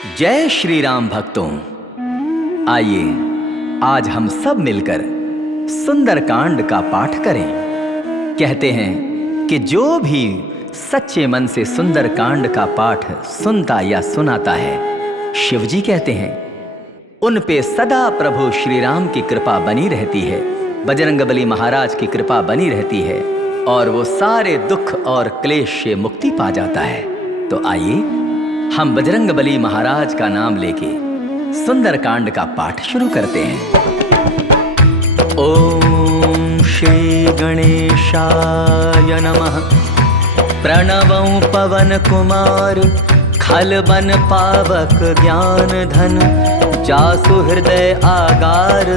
जय श्री राम भक्तों, आइए आज हम सब मिलकर सुंदरकांड का पाठ करें। कहते हैं कि जो भी सच्चे मन से सुंदरकांड का पाठ सुनता या सुनाता है, शिव जी कहते हैं उन पे सदा प्रभु श्री राम की कृपा बनी रहती है, बजरंगबली महाराज की कृपा बनी रहती है और वो सारे दुख और क्लेश से मुक्ति पा जाता है। तो आइए हम बजरंगबली महाराज का नाम लेके सुंदरकांड का पाठ शुरू करते हैं। ओम श्री गणेशाय नमः। प्रणवं पवन कुमार खलबन पावक ज्ञान धन, जासु हृदय आगार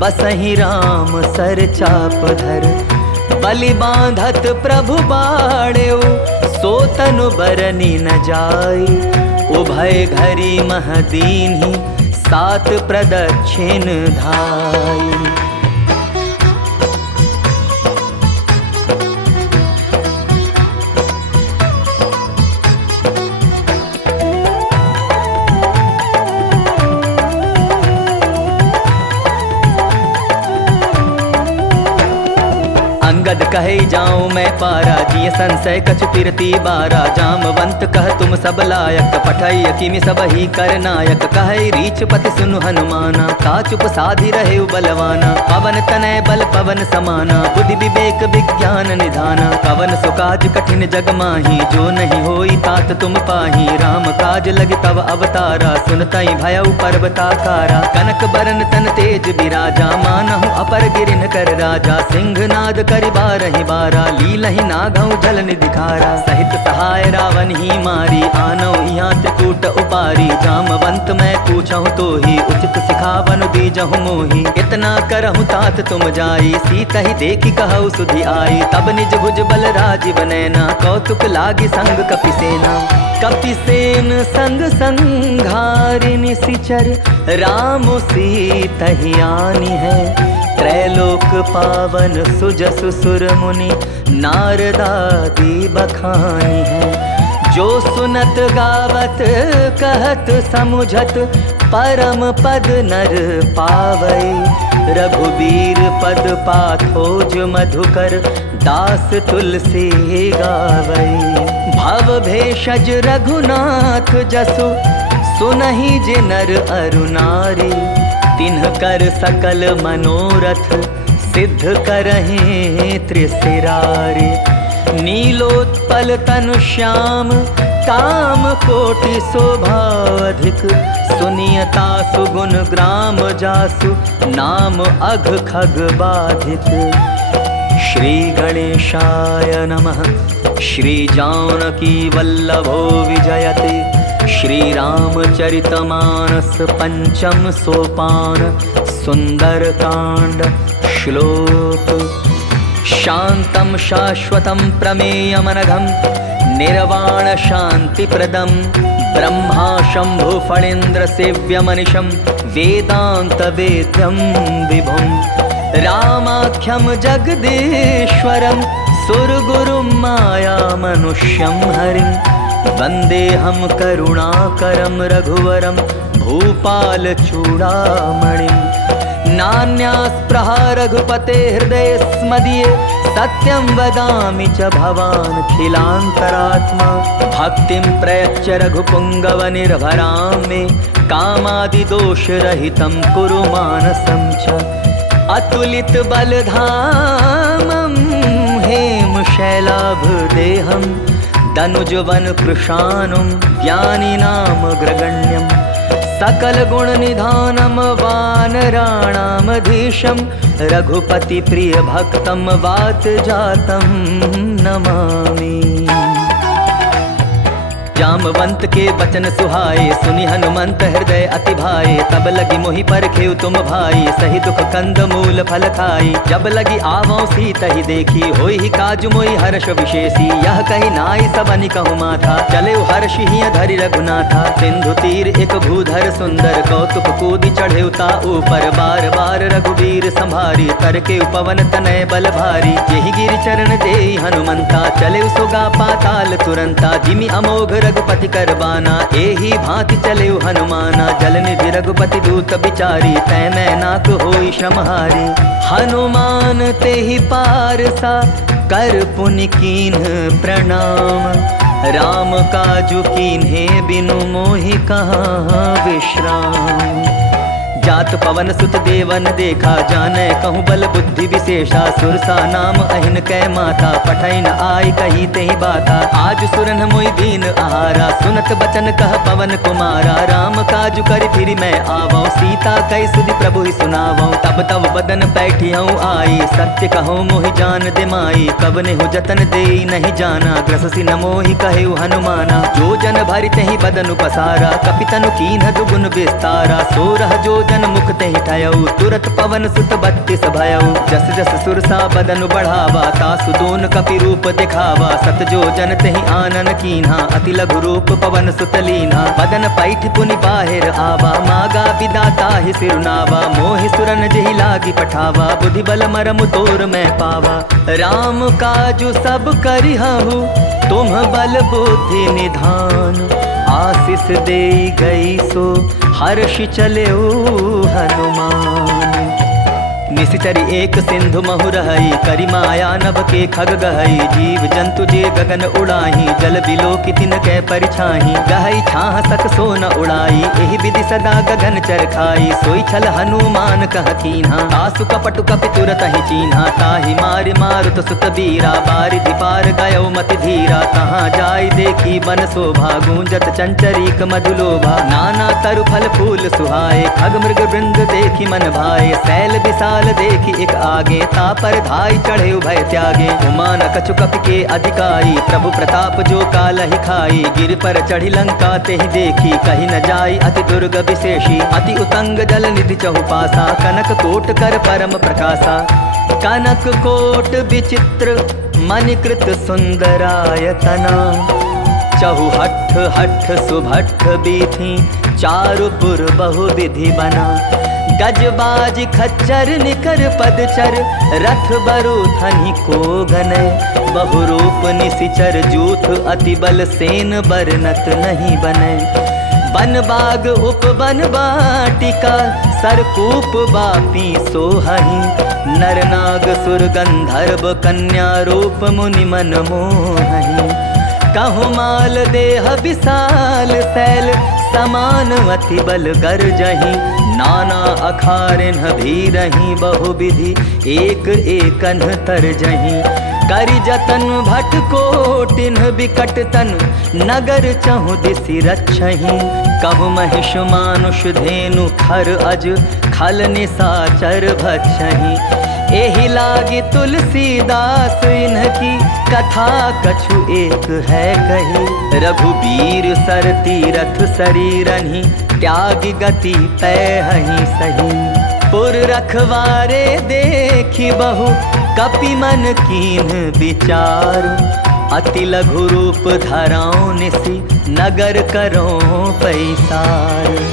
बसहि राम सर चाप धर। बलि बांधत प्रभु बाड़ेउ सो तनु बरनी न जाई, उभय घरी मह दीन्हि सात प्रदक्षिण धाई। अंगद कहे जाऊं मैं पारा, जिय संशय कछु तिरती बारा। जामवंत कह तुम सब लायक, पठय किमि सब ही कर नायक। कहे रीछ पति सुनु हनुमाना, का चुप साधि रहे बलवाना। पवन तनय बल पवन समाना, बुद्धि विवेक विज्ञान निधाना। पवन सुकाज कठिन जग माही, जो नहीं होई तात तुम पाही। राम काज लगे तव अवतारा, सुनतई भयउ पर्वताकारा। कनक बरन तन तेज विराजा, मानहु अपर गिरिन कर राजा। सिंहनाद करि बारहि बारा, लीलहि नागहु जल निधिखारा। सहित सहाय रावण ही मारी, आनौ यहाँ त्रिकूट उपारी। जामवंत मैं पूछहु तो ही, उचित सिखावन दीजहु मोही। इतना करहु तात तुम जाई, सीतहि देखि कहु सुधि आई। तब निज भुज बल राजीव नैना, कौतुक लागी संग कपिसेना। कपिसेन संग संघारि निशिचर, राम सीतहि आनी है। त्रैलोक पावन सुजसु सुर मुनि, नारदादि बखानी है। जो सुनत गावत कहत समुझत, परम पद नर पावई। रघुबीर पद पाथोज मधुकर, दास तुलसी गावई। भव भेषज रघुनाथ जसु, सुनहि जे नर अरु नारी। तिन्ह कर सकल मनोरथ, सिद्ध करहि त्रिशिरारी। नीलोत्पल तनु श्याम, काम कोटि शोभा अधिक। सुनियता सुगुण ग्राम जासु, नाम अघ खग बाधिक। श्री गणेशाय नमः। श्री जानकी वल्लभो विजयते, श्री रामचरितमानस पंचम सोपान। सुंदरकांड श्लोक। शांतं शाश्वतं प्रमेयमनघं, निर्वाण शांतिप्रदं। ब्रह्मा शंभु फणीन्द्र सेव्यमनिशं, वेदांत वेद्यं विभुं। रामाख्यं जगदीश्वरं, सुरगुरुं माया मनुष्यं हरिं। वन्देऽहं करुणाकरं रघुवरं, भूपाल चूड़ामणिं। नान्यास्पृहा रघुपते हृदये स्मदीये, सत्यं वदामि च भवान् खिलान्तरात्मा। भक्तिं प्रयच्छ रघुपुङ्गव निर्भरां मे, कामादिदोषरहितं कुरु मानसं च। अतुलित बलधामं हेम शैलाभदेहं, दनुजवन कृशानुं ज्ञानिनामग्रगण्यं। सकल गुण निधानं वानराणामधीशं, रघुपति प्रिय भक्तं वात जातं नमामि। जामवंत के वचन सुहाए, सुनि हनुमंत हृदय अति भाए। तब लगी मोहि परखेउ तुम भाई, सही दुख कंद मूल फल खाई। जब लगी आवौ सीतहि देखी, होई ही काजु मोहि हर्ष विशेषी। यह कही नाई सबनि कहु माथा, चले हर्ष ही धरि रघुनाथा। सिंधु तीर एक भूधर सुंदर, कौतुक कूदि चढ़ेउ ता ऊपर। बार बार रघुबीर संभारी, तरके पवन तनय बल भारी। यही गिरि चरण देई हनुमंता, चले सुगा पाताल तुरंता। जिमि अमोघ रघुपति करबाना, एही भांति चले हनुमाना। जल निधि रघुपति दूत बिचारी, तै मैं नाक होई श्रमहारी। हनुमान ते ही पारसा, कर पुनि कीन्ह प्रणाम। राम काजु कीन्हे बिनु मोहि कहाँ विश्राम। जात पवन सुत देवन देखा, जाने कहूँ बल बुद्धि विशेषा। सुरसा नाम अहिन कै माता, पठैन आई कही तेहि बाता। आज सुरन मोहि दीन आहारा, सुनत बचन कह पवन कुमारा। राम काजु करि फिरि मैं आवऊँ, सीता कई सुधि प्रभु ही सुनावऊँ। तब तब बदन पैठियऊँ आई, सत्य कहूँ मोहि जान दे माई। कब नेहु जतन देई नहीं जाना, ग्रससि न मोहि कहेउ हनुमाना। जो जन भरि तेहि बदन पसारा, कपितनु कीन्ह दुगुन विस्तारा। सोरह जो जन मुख तेहि ठयऊ, तुरत पवन सुत 32 भयऊ। जस जस सुरसा बदन बढ़ावा, तासु दोन कपि रूप दिखावा। सत जो जन तेहि आनन कीन्हा, अति लघु रूप पवन सुत लीन्हा। बदन पैठ पुनि बाहिर आवा, मागा बिदा ताहि सिरुनावा। मोहि सुरन जेहि लागी पठावा, बुद्धि बल मरम तोर मैं पावा। राम काजु सब करिहु, तुम बल बुद्धि निधान। आशीष दे गई सो हर्षि चलेऊ हनुमान। निशिचरी एक सिंधु महु रहई, करि माया नभ के खग गहई। जीव जंतु जे गगन उड़ाही, जल बिलो की तिन कै परिछाही। गहई छाह सक सो न उड़ाई, एहि विधि सदा गगन चर खाई। सोई छल हनुमान कह कीन्हा, आसु कपटु कपि तुरत ही चीन्हा। ताहि मारि मारुत सुत बीरा, बारिधि पार गयो मति धीरा। तहाँ जाई देखी बन शोभा, गूंजत चंचरीक मधुलोभा। नाना तरु फल फूल सुहाए, खग मृग वृंद देखी मन भाए। सैल विशाल देखी एक आगे, तापर धाई चढ़े भय त्यागे। उमान कछु कपि के अधिकाई, प्रभु प्रताप जो कालहि खाई। गिर पर चढ़ी लंका तेहि देखी, कही न जाई अति दुर्ग विशेषी। अति उतंग जल निधि चहुपासा, कनक कोट कर परम प्रकाशा। कनक कोट विचित्र मणिकृत सुंदरायतना। चहु हठ हठ सुभट्ठ बीथी, चारुपुर बहु विधि बना। गजबाज खच्चर निकर पदचर, रथ बरु थनि को गनय। बहुरूप निशिचर जूथ, अति बल सेन बरनत नहीं बनय। बन बाग उपवन वाटिका, सरकूप बापी सोहहि। नर नाग सुर गंधर्व, कन्या रूप मुनि मन मोहहि। कहु माल देह विशाल शैल, समान अति बल गर्जहि। नाना अखारिन भीरहि, बहु विधि एक एकन तरजहि। करि जतन भट कोटिन बिकट तन, नगर चहु दिसि रक्षहि। कहु महिष मानुष धेनु खर अज, खल निशाचर भक्षहि। एहि लागी तुलसीदास इन्हकी, कथा कछु एक है कही। रघुबीर सर तीरथ शरीरहि, त्यागी गति पैहहि सही। पुर रखवारे देखी बहु, कपि मन कीन्ह विचार। अति लघु रूप धराऊं निसि, नगर करों पैसार।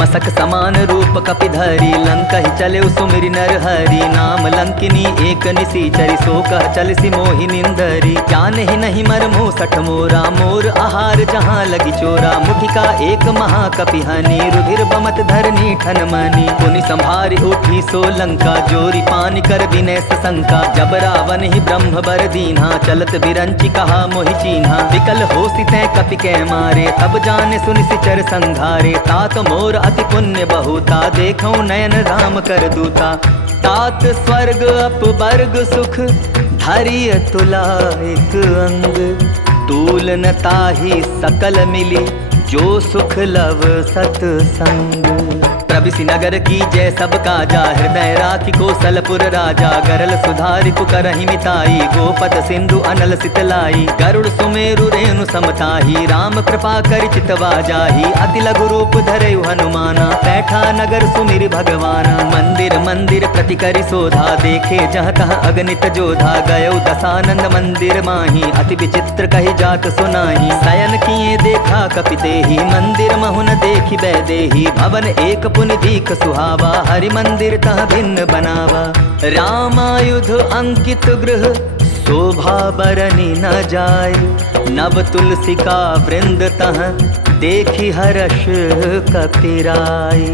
मसक समान रूप कपि धरी, लंकहि चले सुमिरि नर हरि। नाम लंकिनी एक निशिचरी, सो कह चलसि मोहि निंदरी। जानहि नहीं मर मूसठ मोरा, मोर आहार जहाँ लगी चोरा। मुठिका एक महाकपि हनि, रुधिर बमत धरनी ठन मनि। पुनि संभारि उठी सो लंका, जोरी पानि कर विनय सशंका। जब रावण ही ब्रह्म बर दीन्हा, चलत बिरंचि कहा मोहि चीन्हा। विकल होसि तै कपि कै मारे, तब जाने सुनि सिचर संघारे। तात मोर अति पुण्य बहुता, देखऊं नयन राम कर दूता। तात स्वर्ग अपवर्ग सुख, धरिय तुला एक अंग। तूल न ताहि सकल मिली, जो सुख लव सतसंग। प्रविशि नगर की जय सब काजा, हृदय राखी कौशलपुर राजा। गरल सुधारितु करहि मिताई, गोपत सिंधु अनल सितलाई। गरुड़ सुमेरु रेणु समताही, राम कृपा करि चितवा जाही। अति लघु रूप धरयु हनुमाना, बैठा नगर सुमिरि भगवाना। मंदिर मंदिर प्रति करि शोधा, देखे जहाँ तहाँ अगणित जोधा। गयो दशानंद मंदिर माही, अति विचित्र कहि जात सुनाही। शयन किए देखा कपितेहि, मंदिर महुन देखि बैदेही। भवन एक पुनि दीख सुहावा, हरि मंदिर तह भिन्न बनावा। रामायुध अंकित गृह, शोभा बरनि न जाय। नव तुलसी का वृंद तह, देखी हर्ष कपिराय।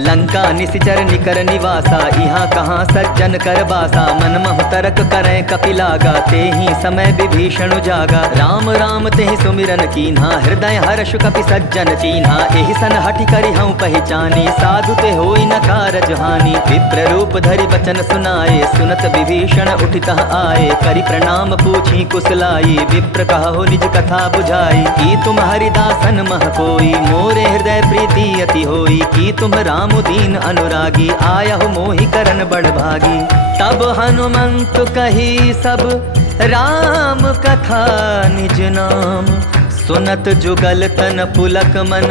लंका निशिचर निकर निवासा, यहाँ कहाँ सज्जन कर बासा। मन महु तरक करें कपिलागा, ते ही समय विभीषण जागा। राम राम तेहि सुमिरन कीन्हा, हृदय हर्ष कपि सज्जन चीन्हा। एहि सन हठि करि हऊँ पहचानी, साधु ते होई न कारज हानि। विप्र रूप धरि बचन सुनाए, सुनत विभीषण उठितः आए। करि प्रणाम पूछी कुशलाई, विप्र कहो निज कथा बुझाई। की तुम हरिदासन मह कोई, मोरे हृदय प्रीति अति होई। की तुम राम दीन अनुरागी, आयहु मोहि करन बड़ भागी। तब हनुमंत कही सब राम कथा निज नाम। सुनत जुगल तन पुलक मन,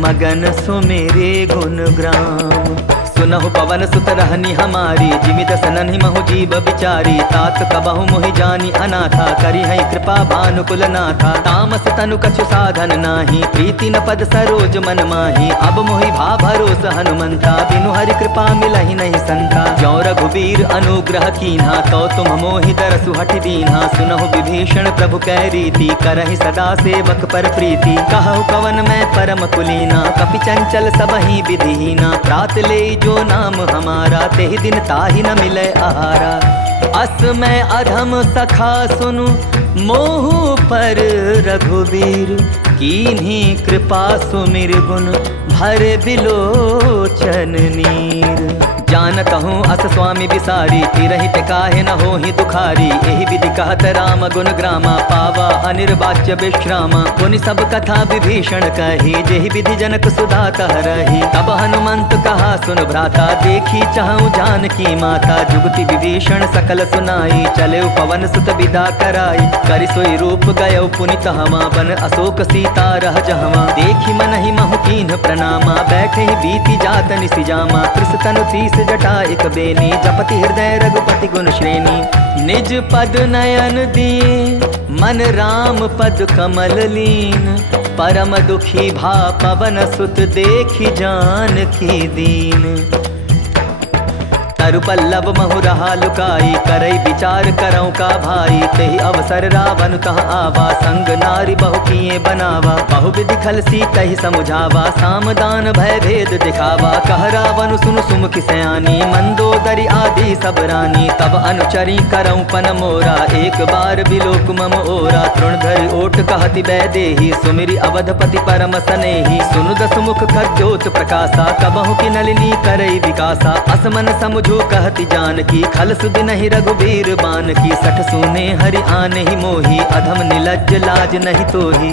मगन सुमेरे गुण ग्राम। सुनहु पवन सुत रहनी हमारी, जिमित सनहि महु जीव बिचारी। तात कबहु मोहि जानी अनाथा, करि है कृपा भानुकुल नाथा। तामस तनु कछु साधन नाही, प्रीति न पद सरोज मन माही। अब मोहि भा भरोस हनुमंता, बिनु हरि कृपा मिलहि नहीं संता। जौ रघुबीर अनुग्रह कीन्हा, तो तुम मोहि दरसु हठि दीन्हा। सुनहु विभीषण प्रभु कै रीति, करहि सदा सेवक पर प्रीति। कहु कवन मैं परम कुलीना, कपि चंचल सबहि विधिहीना। प्रात ले जो नाम हमारा, तेहि दिन ताहि न मिले आहारा। अस मैं अधम सखा सुनु, मोहु पर रघुबीर। कीन्ही कृपा सुमिर गुण, भरे बिलोचन नीर। जानत हूँ अस स्वामी बिसारी, तिरहित काहे न होहि दुखारी। एहि विधि कहत राम गुण ग्रामा, पावा अनिर्वाच्य विश्रामा। पुनि सब कथा विभीषण कही, जेहि विधि जनक सुधा तह रही। तब हनुमंत कहा सुन भ्राता, देखी चाहूँ जानकी माता। जुगति विभीषण सकल सुनाई, चले पवन सुत विदा कराई। करि सोई रूप गयो पुनि तहवा, बन अशोक सीता रह जहवा। देखी मन ही महु कीन्ह प्रणामा, बैठे ही बीती जात निसिजामा। त्रिस तनु तीस जटा एक बेनी, जपति हृदय रघुपति गुण श्रेणी। निज पद नयन दिए, मन राम पद कमल लीन। परम दुखी भा पवन सुत, देखी जानकी दीन। तरु पल्लव महु रहा लुकाई, करई विचार करऊँ का भाई। तेहि अवसर रावण तह आवा, संग नारी बहु किए बनावा। बहु विधि खल सीतहि समुझावा, सामदान भय भेद दिखावा। कह रावण सुनु सुमुखि सयानी, मंदोदरी आदि सब रानी। तब अनुचरी करऊँ पन मोरा, एक बार बिलोक मम ओरा। तृणधरि ओट कहति बैदेही, सुमिरि अवधपति परम सनेही। सुनु दस मुख खद्योत प्रकाशा, कबहु की नलिनी करई विकासा। असमन समुझ कहति जानकी, खल सुधि नहीं रघुबीर बान की। सठ सुने हरि आने ही मोही, अधम निलज्ज लाज नहीं तोही।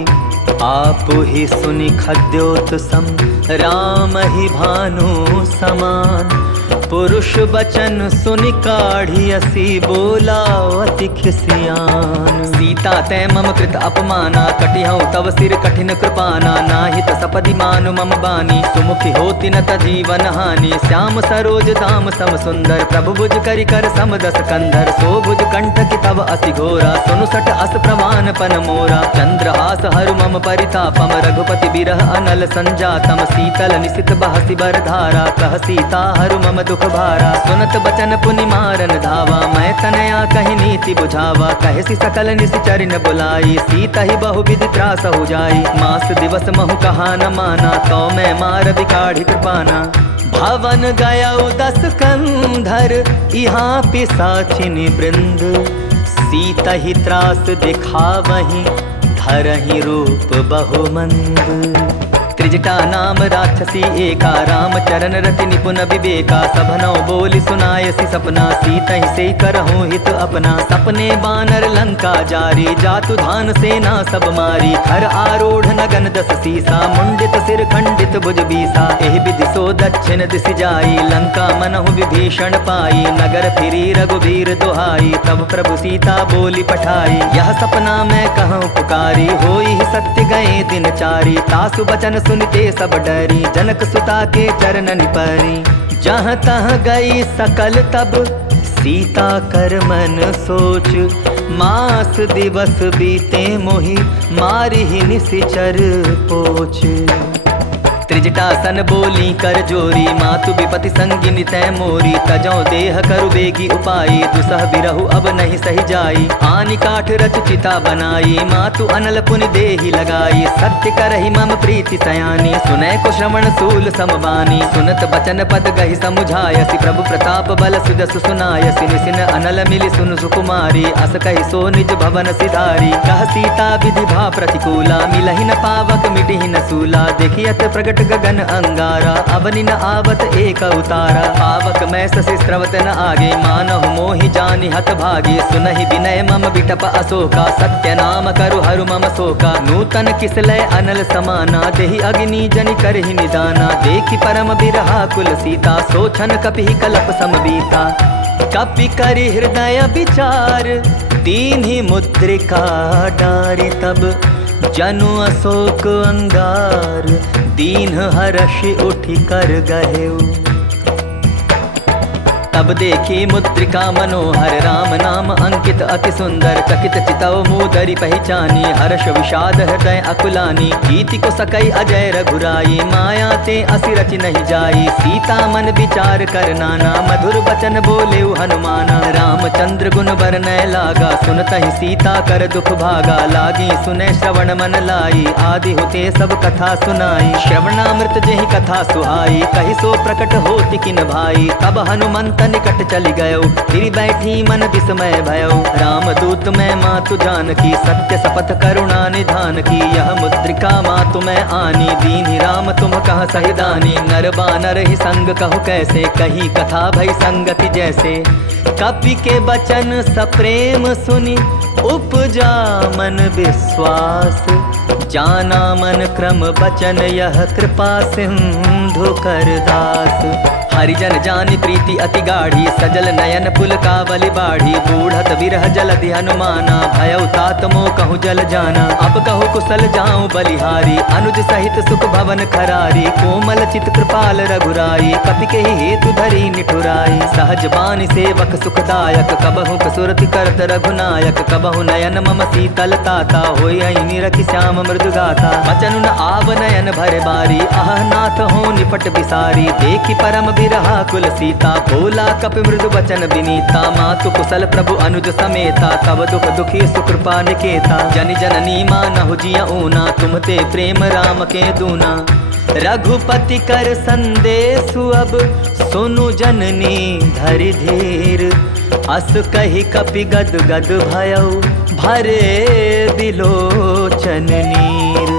आप ही सुनि खद्योत सम, राम ही भानु समान। पुरुष बचन सुनि काढ़ी, असी बोला अति खिसियान। सीता तै मम कृत अपमाना, कटिहऊँ तव सिर कठिन कृपाना। नाहित सपदि मानु मम बानी, सुमुखी होति न तजीवन हानि। श्याम सरोज दाम सम सुंदर, प्रभु भुज करि कर सम दस कंधर। सो भुज कंठ की तव असि घोरा, सुनु सठ अस प्रमाण पन मोरा। चंद्रहास हरु मम परितापम, रघुपति बिरह अनल संजातम। शीतल निशित बहसि बर धारा, कह सीता हरु मम दुख भारा। सुनत बचन पुनि मारन धावा, मैं तनया कहि नीति बुझावा। कहसी सकल निशिचरि न बुलाई, सीता ही बहु विधि त्रास हो जाई। मास दिवस महु कहा न माना, तो मैं मार बिकाढ़ी कृपाना। भवन गया दस कंधर, यहाँ पिसाचिनि वृंद। सीता ही त्रास दिखावहि, धरहि रूप बहुमंद। त्रिजटा नाम राक्षसी एका, राम चरण रति निपुण विवेका। सबनौ बोली सुनायसी सपना, सीतहि से करहु हित अपना। सपने बानर लंका जारी, जातु धान सेना सब मारी। खर आरूढ़ नगन दस सीसा, मुंडित सिर खंडित भुज बीसा। एहि विधि सो दक्षिण दिशि जाई, लंका मनहु विभीषण पाई। नगर फिरी रघुबीर दुहाई, तब प्रभु सीता बोली पठाई। यह सपना मैं कहूँ पुकारी, होई सत्य गए दिन चारी। तासु बचन सुनते सब डरी, जनक सुता के चरणन परी। जहाँ तहाँ गई सकल तब सीता कर मन सोच। मास दिवस बीते मोहि, मारी ही निशिचर पोछ। त्रिजटासन बोली कर जोरी, मातु विपति संगिनी तै मोरी। तजौ देह करु बेगी उपाई, दुसह बिरहु अब नहीं सही जाई। आनि काठ रच चिता बनाई, मातु अनल पुनि देहि लगाई। सत्य करहि मम प्रीति सयानी, सुनै को श्रवण सूल समबानी। सुनत बचन पद गहि समुझायसि, प्रभु प्रताप बल सुजस सुनायसि। निसिन अनल मिलि सुन सुकुमारी, अस कहि सो निज भवन सिधारी। कह सीता विधि भा प्रतिकूला, मिलहि न पावक मिटिहि न सूला। देखियत प्रगट गगन अंगारा, अवनि न आवत एक उतारा। पावक मैं ससि स्रवत न आगे, मानहु मोहि जानि हत भागे। सुनहि विनय मम बिटप अशोका, सत्य नाम करु हरु मम शोका। नूतन किसलय अनल समाना, देहि अग्नि जनि करहि निदाना। देखि परम बिरहा कुल सीता, सोचन कपि कलप समबीता। कपि करि हृदय विचार, दीन्हि मुद्रिका डारि। तब जनु अशोक अंगार, दीन हर्षि उठि कर गहेउ। तब देखी मुद्रिका मनोहर, राम नाम अंकित अति सुंदर। चकित चितौ मूदरि पहचानी, हर्ष विषाद हृदय अकुलानी। गीति को सकई अजय रघुराई, माया ते असि रचि नहीं जाई। सीता मन विचार कर नाना, मधुर बचन बोले हनुमाना। रामचंद्र गुण बरनय लागा, सुनतहि सीता कर दुख भागा। लागी सुने श्रवण मन लाई, आदि होते सब कथा सुनाई। श्रवणामृत जेहि कथा सुहाई, कहि सो प्रकट होति किन भाई। तब हनुमंत निकट चली गयो, फिर बैठी मन विस्मय भयो। रामदूत मैं मातु जानकी, सत्य शपथ करुणा निधान की। यह मुद्रिका मातु मैं आनी, दीन्हि राम तुम कह सहिदानी। नर बानर ही संग कहु कैसे, कही कथा भई संगति जैसे। कपि के बचन सप्रेम सुनि, उपजा मन विश्वास। जाना मन क्रम बचन, यह कृपा सिंधु कर दास। हरिजन जानि प्रीति अति गाढ़ी, सजल नयन पुलकावली बाढ़ी। बूढ़त विरह जलधि हनुमाना, भयउ तात मोह कहूँ जल जाना। अब कहु कुशल जाऊं बलिहारी, अनुज सहित सुख भवन खरारी। कोमल चित कृपाल रघुराई, कपि के हेतु धरी निठुराई। सहज बानी सेवक सुखदायक, कबहु कसुरति करत रघुनायक। कबहु नयन मम शीतल ताता, होई निरखि श्याम मृदु गाथा। बचनु न आव नयन भरे बारी, आह नाथ हो निपट बिसारी। देखि परम बिरहा कुल सीता, बोला कपि मृदु बचन विनीता। मातु कुशल प्रभु अनुज समेता, तब दुख दुखी सुकृपा निकेता। जनि जननी मानहु जिय ऊना, तुमते प्रेम राम के दूना। रघुपति कर संदेशु अब, सुनु जननी धरि धीर। अस कहि कपि गद गद भयउ, भरे बिलोचन नीर।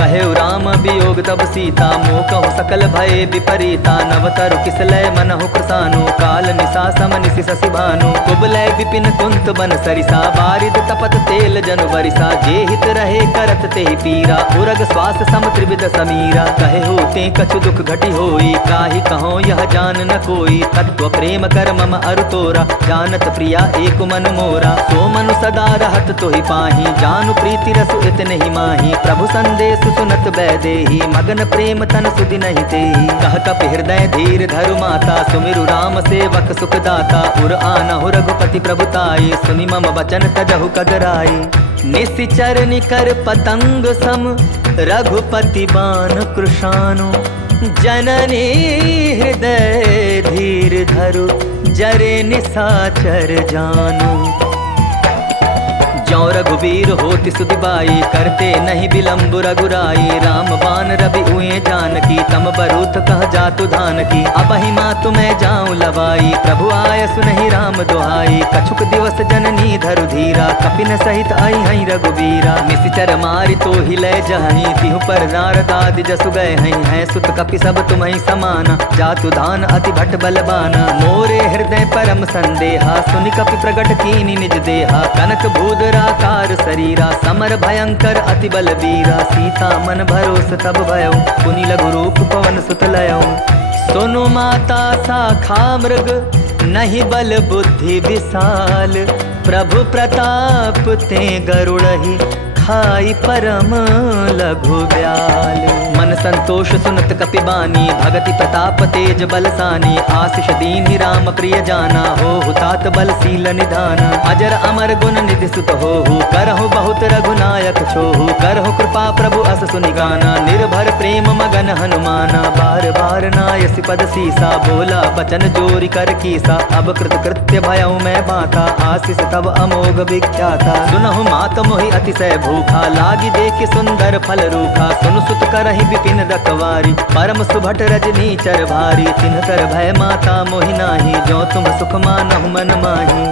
कहेउ राम वियोग तब सीता, मोह कहु सकल भय विपरीता। नवतरु किसलय मनहु कृसानु, काल निशा सम निशि शशि भानु। कुबलय विपिन कुंत बन सरिसा, बारिद तपत तेल जनु बरिसा। जे हित रहे करत तेहि पीरा, उरग श्वास सम त्रिविध समीरा। कहे होते कछु दुख घटी होई, काहि कहो यह जान न कोई। तत्व प्रेम कर मम अरु तोरा, जानत प्रिया एक मन मोरा। सो मनु सदा रहत तोहि पाही, जानु प्रीति रसु इतने ही माही। प्रभु संदेश सुनत बैदेही, मगन प्रेम तन सुधि नहीं तेही। कह कपि हृदय धीर धरु माता, सुमिरु राम सेवक सुखदाता। उर आनहु रघुपति प्रभुताई, सुनि मम वचन तजहु कदराई। निशिचर निकर पतंग सम, रघुपति बान कृशानु। जननी हृदय धीर धरु, जरे निशाचर जानु। ज्यों रघुवीर होति सुदिबाई, करते नहीं विलम्ब रघुराई। राम बान रवि उए जानकी, तम बरूथ कह जातु धानकी। अबहि मातु मैं जाऊं लवाई, प्रभु आय सुनहि राम दुहाई। कछुक दिवस जननी धरु धीरा, कपिन सहित आई हई रघुबीरा। निशिचर मारि तो ही लय जहई, तिहु पर नारद आदि जसु गए हई। हैं सुत कपि सब तुम्हि समाना, जातु धान अति भट बलबाना। मोरे हृदय परम संदेहा, सुनि कपि प्रगट कीनि निज देहा। कनक भूधराकार शरीरा, समर भयंकर अति बलबीरा। सीता मन भरोस तब भयउ, पुनि लघु रूप पवन सुत लयउ। सुनु माता शाखा मृग, नहीं बल बुद्धि विशाल। प्रभु प्रताप ते गरुड़हि, खाई परम लघु ब्याल। मन संतोष सुनत कपिबानी, भगति प्रताप तेज बलसानी। आशीष दीन्हि राम प्रिय जाना, हो हुतात बल सील निधाना। अजर अमर गुण निधि सुत होहु, करहु बहुत रघुनायक छोहु। करहु कृपा प्रभु अस सुनि गाना, निर्भर प्रेम मगन हनुमाना। बार बार नायसि पद सीसा, बोला बचन जोरि कर कीसा। अब कृत कृत्य भयउ मैं बाता, आशीष तब अमोघ विख्याता। सुनहु मात मोहि अतिशय भूखा, लागी देख सुंदर फल रूखा। सुनु सुत करहि विपिन रखवारी, परम सुभट रजनी चर भारी। तिन्ह कर भय माता मोहि नाही, जो तुम सुख मानहु मन माही।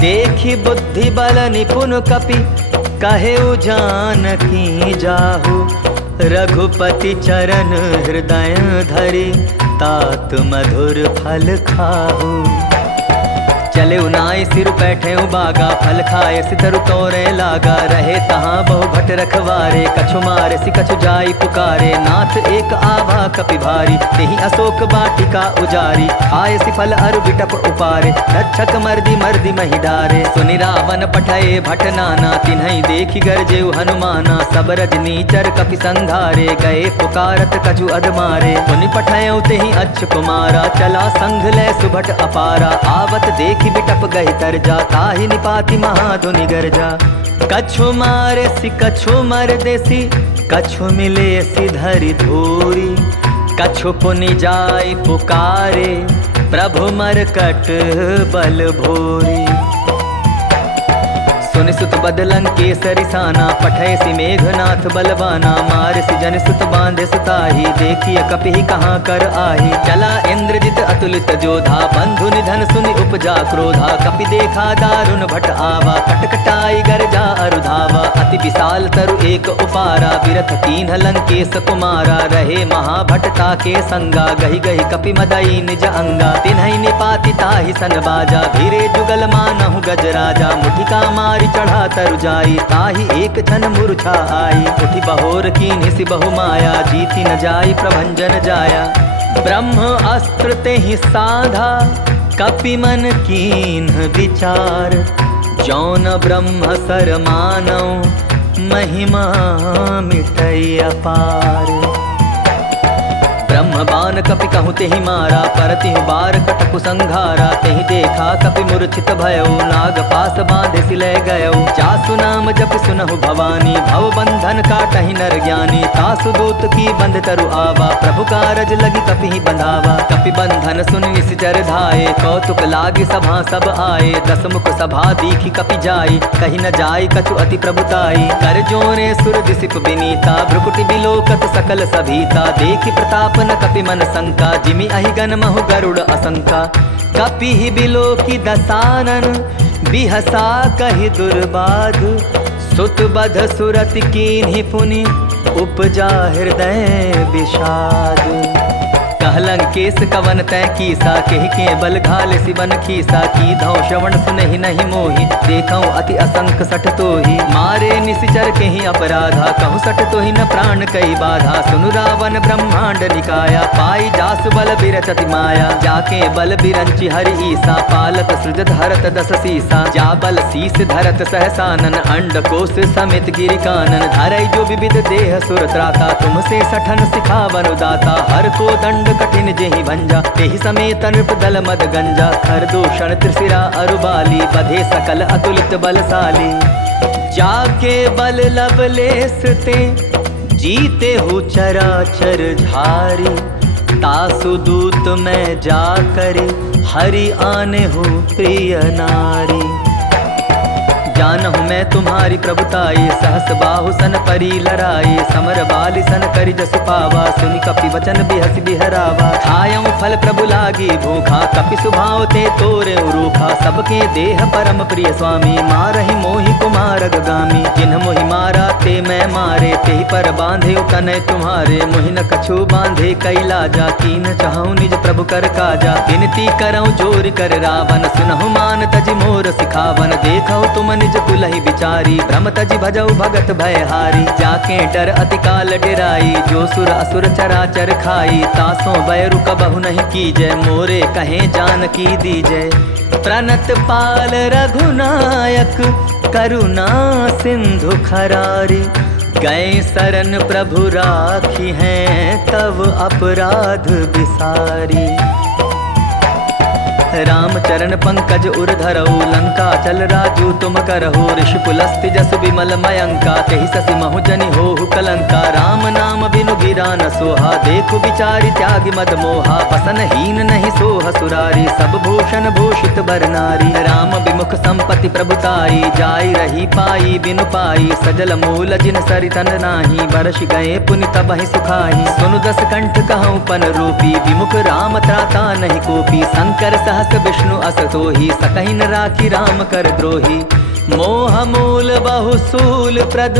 देखी बुद्धि बल निपुन कपि, कहे जानकी जाहु। रघुपति चरण हृदय धरि, तात मधुर फल खाहु। चले उनाई सिर बैठे बागा, फल खाए सितरु तोरे लागा। रहे तहाँ बहु भट रखवारे, कछु मारे सि कछु जाई पुकारे। नाथ एक आभा कपि भारी, तेहि अशोक बाटिका उजारी। खाए सि फल अरु बिटप उपारे, रक्षक मर्दी मर्दी महि डारे। सुनि रावण पठये भट नाना, तिन्हि देखि गरजेउ हनुमाना। सब रजनीचर कपि संघारे, गए पुकारत कछु अधमारे। पुनि पठयउ तेहि अच्छ कुमारा, चला संघ लै सुभट अपारा। आवत देखि बिटप गहि तरजा, ताहि निपाति महाधुनि गरजा। कछु मारे सि कछु मर देसी, कछु मिले सि धरि धूरी। कछु पुनि जाय पुकारे, प्रभु मरकट बल भोरी। सुनि सुत बदलन केसरि साना, पठय सि मेघनाथ बलवाना। मार सि जन सुत बांधे सुताही, देखिए कपिहि कहाँ कर आही। चला इंद्रजित अतुलित जोधा, बंधु निधन सुनि उपजा क्रोधा। कपि देखा दारुण भट आवा, कटकटाई गरजा अरुधावा। अति विशाल तरु एक उपारा, बिरथ कीन्ह लंकेश कुमारा। रहे महाभटता के संगा, गहि गहि कपि मदई निज अंगा। तिन्हि निपाति ताहि सन बाजा, भीरे जुगल मानहु गजराजा। मुठिका मारी चढ़ा तरु जाई, ताहि एक छन मूर्छा आई। उठि बहोर कीन्हि सि बहु माया, जीति न जाई प्रभंजन जाया। ब्रह्म अस्त्र तेहि साधा, कपि मन कीन्ह विचार। जौन ब्रह्म सर मानौ, महिमा मिटै अपार। ब्रह्म बान कपि कहु तेहि मारा, परतिहु बार कटकु संघारा। तेहि देखा कपि मूर्छित भयउ, नाग पास बांधे सि लै गयउ। जासु नाम जप सुनहु भवानी, भव बंधन काटहि नर ज्ञानी। तासु दूत की बंध तरु आवा, प्रभु कारज लगी कपिहि बंधावा। कपि बंधन सुनि निशिचर धाये, कौतुक लागी सभा सब आए। दस मुख सभा दीखि कपि जाई, कहि न जाई कछु अति प्रभुताई। कर जोरे सुर दिसिप विनीता, भ्रुकुटि बिलोकत सकल सभीता। देखि प्रताप न कपि मन शंका, जिमि अहिगन महु गरुड़ असंका। कपिहि बिलोकि दसानन, बिहसा कहि दुर्बाधु। सुत बध सुरति कीन्हि पुनि, उपजा हृदय विषाद। कहलन केस कवन तै कीसा, केहि के बल घाल सिवन खीसा। की धौ श्रवण सुनहि नहीं मोहि, देखौ अति असंक सठ तोहि। मारे निशिचर केहि अपराधा, कहु सठ तोहि न प्राण कई बाधा। सुनु रावण ब्रह्मांड निकाया, पाई जासु बल बिरचति माया। जाके बल बिरंचि हरि ईसा, पालत सृजत हरत दस सीसा। जा बल शीस धरत सहसानन, अंड कोश समेत गिरि कानन। धरई जो विविध देह सुर त्राता, तुमसे सठन सिखावन दाता। हर को दंड कठिन जेहि भंजा, तेहि समेत नृप दल मद गंजा। खर दूषण त्रिशिरा अरुबाली, बधे सकल अतुलित बलशाली। जाके बल लवलेस ते, जीते हु चराचर झारी। तासु दूत मैं जाकरि, हरि आने हूँ प्रिय नारी। जानहु मैं तुम्हारी प्रभुताई, सहस बाहु सन परी लराई, समर बाली सन करि जसु पावा, सुनि कपि वचन बिहसि बिहरावा। खायऊ फल प्रभु लागी भूखा, कपि सुभाव ते तोरे रूखा, सबके देह परम प्रिय स्वामी, मारहि मोहि कुमार गामी। जिन्ह मोहि मारा ते मैं मारे, तेहि पर बांधे तनय तुम्हारे, मोहि न कछु बांधे कैलाजा, कीन चाहूं निज प्रभु कर काजा। विनती करऊं जोर कर रावण, सुनहु मान तजि मोर सिखावन, देखहु तुम निज कुलहि बिचारी, भ्रम तजि भजऊ भगत भयहारी। जाके डर अति काल डेराई, जो सुर असुर चराचर खाई, तासों बैरु कबहु नहीं कीजय, मोरे कहें जानकी दीजय। प्रणत पाल रघुनायक, करुणा सिंधु खरारी, गए शरण प्रभु राखी हैं, तब अपराध बिसारी। रामचरण पंकज उर धरऊ, लंका चल राजू तुम करहु, ऋषिकुलस्ति जसु विमल मयंका, तेहि ससि महु जनि होहु कलंका। राम नाम बिनु गिरा न सोहा, देखु विचारि त्यागि मद मोहा, बसन हीन नहीं सोह सुरारी, सब भूषण भूषित बर नारी। राम विमुख संपत्ति प्रभुताई, जाई रही पाई बिनु पाई, सजल मूल जिन सरितन नाही, बरस गए पुनि तबहि सुखाई। सुनु दस कंठ कहूँ पन रूपी, विमुख राम त्राता नहीं कोपी, शंकर सहस विष्णु असतोहि, सकहि न राखी राम कर द्रोही। मोह मूल बहु सूल प्रद,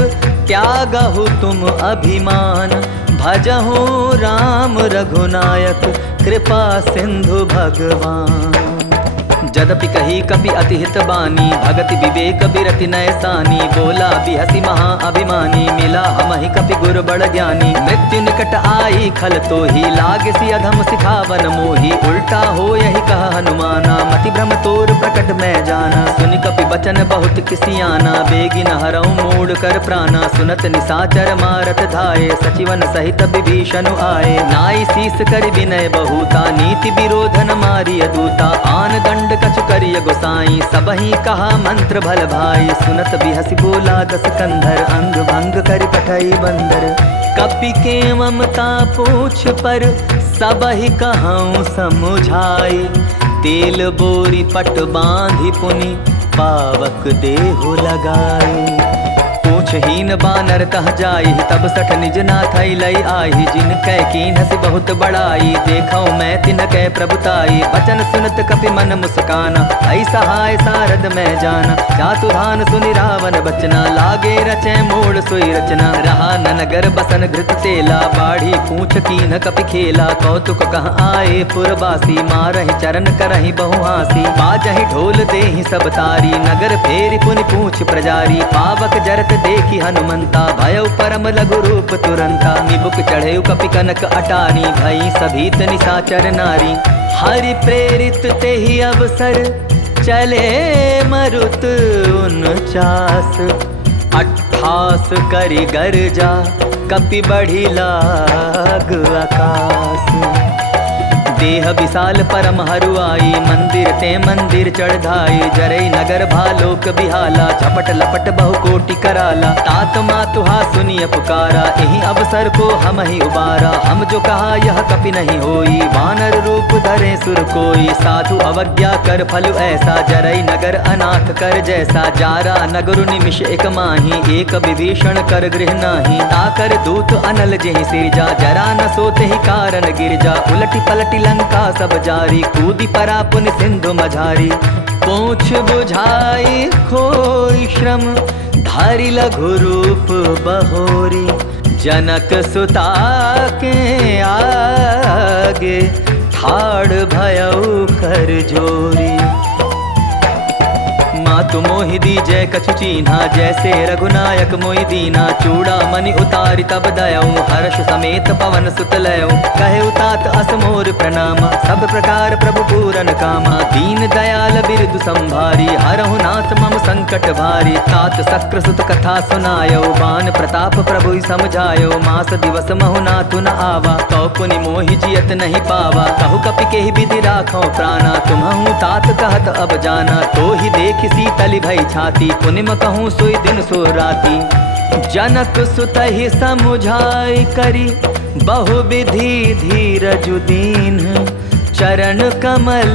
त्यागहु तुम अभिमान, भजहु राम रघुनायक, कृपा सिंधु भगवान। जदपि कही कपि अति हित बानी, भगति विवेक बिरति नय सानी, बोला बिहसी महा अभिमानी, मिला हमहि कपि गुर बड़ ज्ञानी। मृत्यु निकट आई खल तोहि, लागसी अधम सिखावन मोहि, उल्टा हो यही कह हनुमाना, मति भ्रम तोर प्रकट मैं जाना। सुनि कपि बचन बहुत किसियाना, बेगी न हरऊं मूढ़ कर प्राणा, सुनत निसाचर मारत धाये, सचिवन सहित विभीषण आए। नाई शीस करि विनय बहुता, नीति विरोध न मारिय दूता, आन दंड कछु करिय गोसाई, सबहि कहा मंत्र भल भाई। सुनत बिहसि बोला दस कंधर, अंग भंग करि पठई बंदर। कपि के ममता पूछ पर, सबहि कहऊं समुझाई, तेल बोरी पट बांधि पुनि, पावक देहु लगाई। पूछहीन बानर तह जाई, तब सठ निज नाथ लई आई, जिन कै कीन्हसि बहुत बड़ाई, देखऊं मैं तिन कै प्रभुताई। बचन सुनत कपि मन मुस्काना, ऐ सहाय सारद मैं जाना, जातु धान सुनि रावण बचना, लागे रचै मोड़ सोई रचना। रहा न नगर बसन घृत तेला, बाढ़ी पूछ कीन्ह कपि खेला, कौतुक कह आए पुरवासी, मारहि चरण करहि बहु हासी। बाजहि ढोल देहि सब तारी, नगर फेरि पुनि पूछ प्रजारी, पावक जरत देखी हनुमंता, भयउ परम लघु रूप तुरंता। निबुक चढ़ेउ कपि कनक अटारी, भई सभीत निसाचर नारी। हरि प्रेरित तेहि अवसर, चले मरुत 49, 28 करि गर्जा, कपि बढ़ी लाग आकाश। देह विशाल परम हरुआई, मंदिर ते मंदिर चढ़ाई, जरई नगर भालोक बिहाला, झपट लपट बहु कोटि कराला। तात मातुहा सुनिय पुकारा, यही अवसर को हम ही उबारा, हम जो कहा यह कपि नहीं होई, वानर रूप धरे सुर कोई। साधु अवज्ञा कर फल ऐसा, जरई नगर अनाथ कर जैसा, जारा नगर निमिष एक माही, एक विभीषण कर गृह नाही। ताकर दूत अनल जेहि सिरजा, जरा न सोते ही कारण गिरजा, उलटी पलटी लंका सब जारी, कूदी परा पुनि सिंधु मझारी। पूछ बुझाई खोई श्रम, धारी लघु रूप बहोरी, जनक सुता के आगे, ठाड़ भयउ कर जोरी। मातु मोहि दीजै कछु चीन्हा, जैसे रघुनायक मोहि दीना। चूड़ा मणि उतारि तब दयऊं, हर्ष समेत पवन सुत लयऊं। कहे उतात अस मोर प्रणामा, सब प्रकार प्रभु पूरन कामा। दीन दयाल बिरदु संभारी, हरहु नाथ मम संकट भारी। तात सक्र सुत कथा सुनायो, बान प्रताप प्रभु समझायो। मास दिवस महु नाथु न आवा, कौ पुनि मोहि जियत नहीं पावा। कहु कपि केहि विधि राखो प्राणा, तुम्हु तात कहत अब जाना। तो ही देख शीतलि भई छाती, पुनिम कहूँ सोई दिन सो राती। जनक सुत ही समुझाई करी, बहु विधि धीरजु दीन। चरण कमल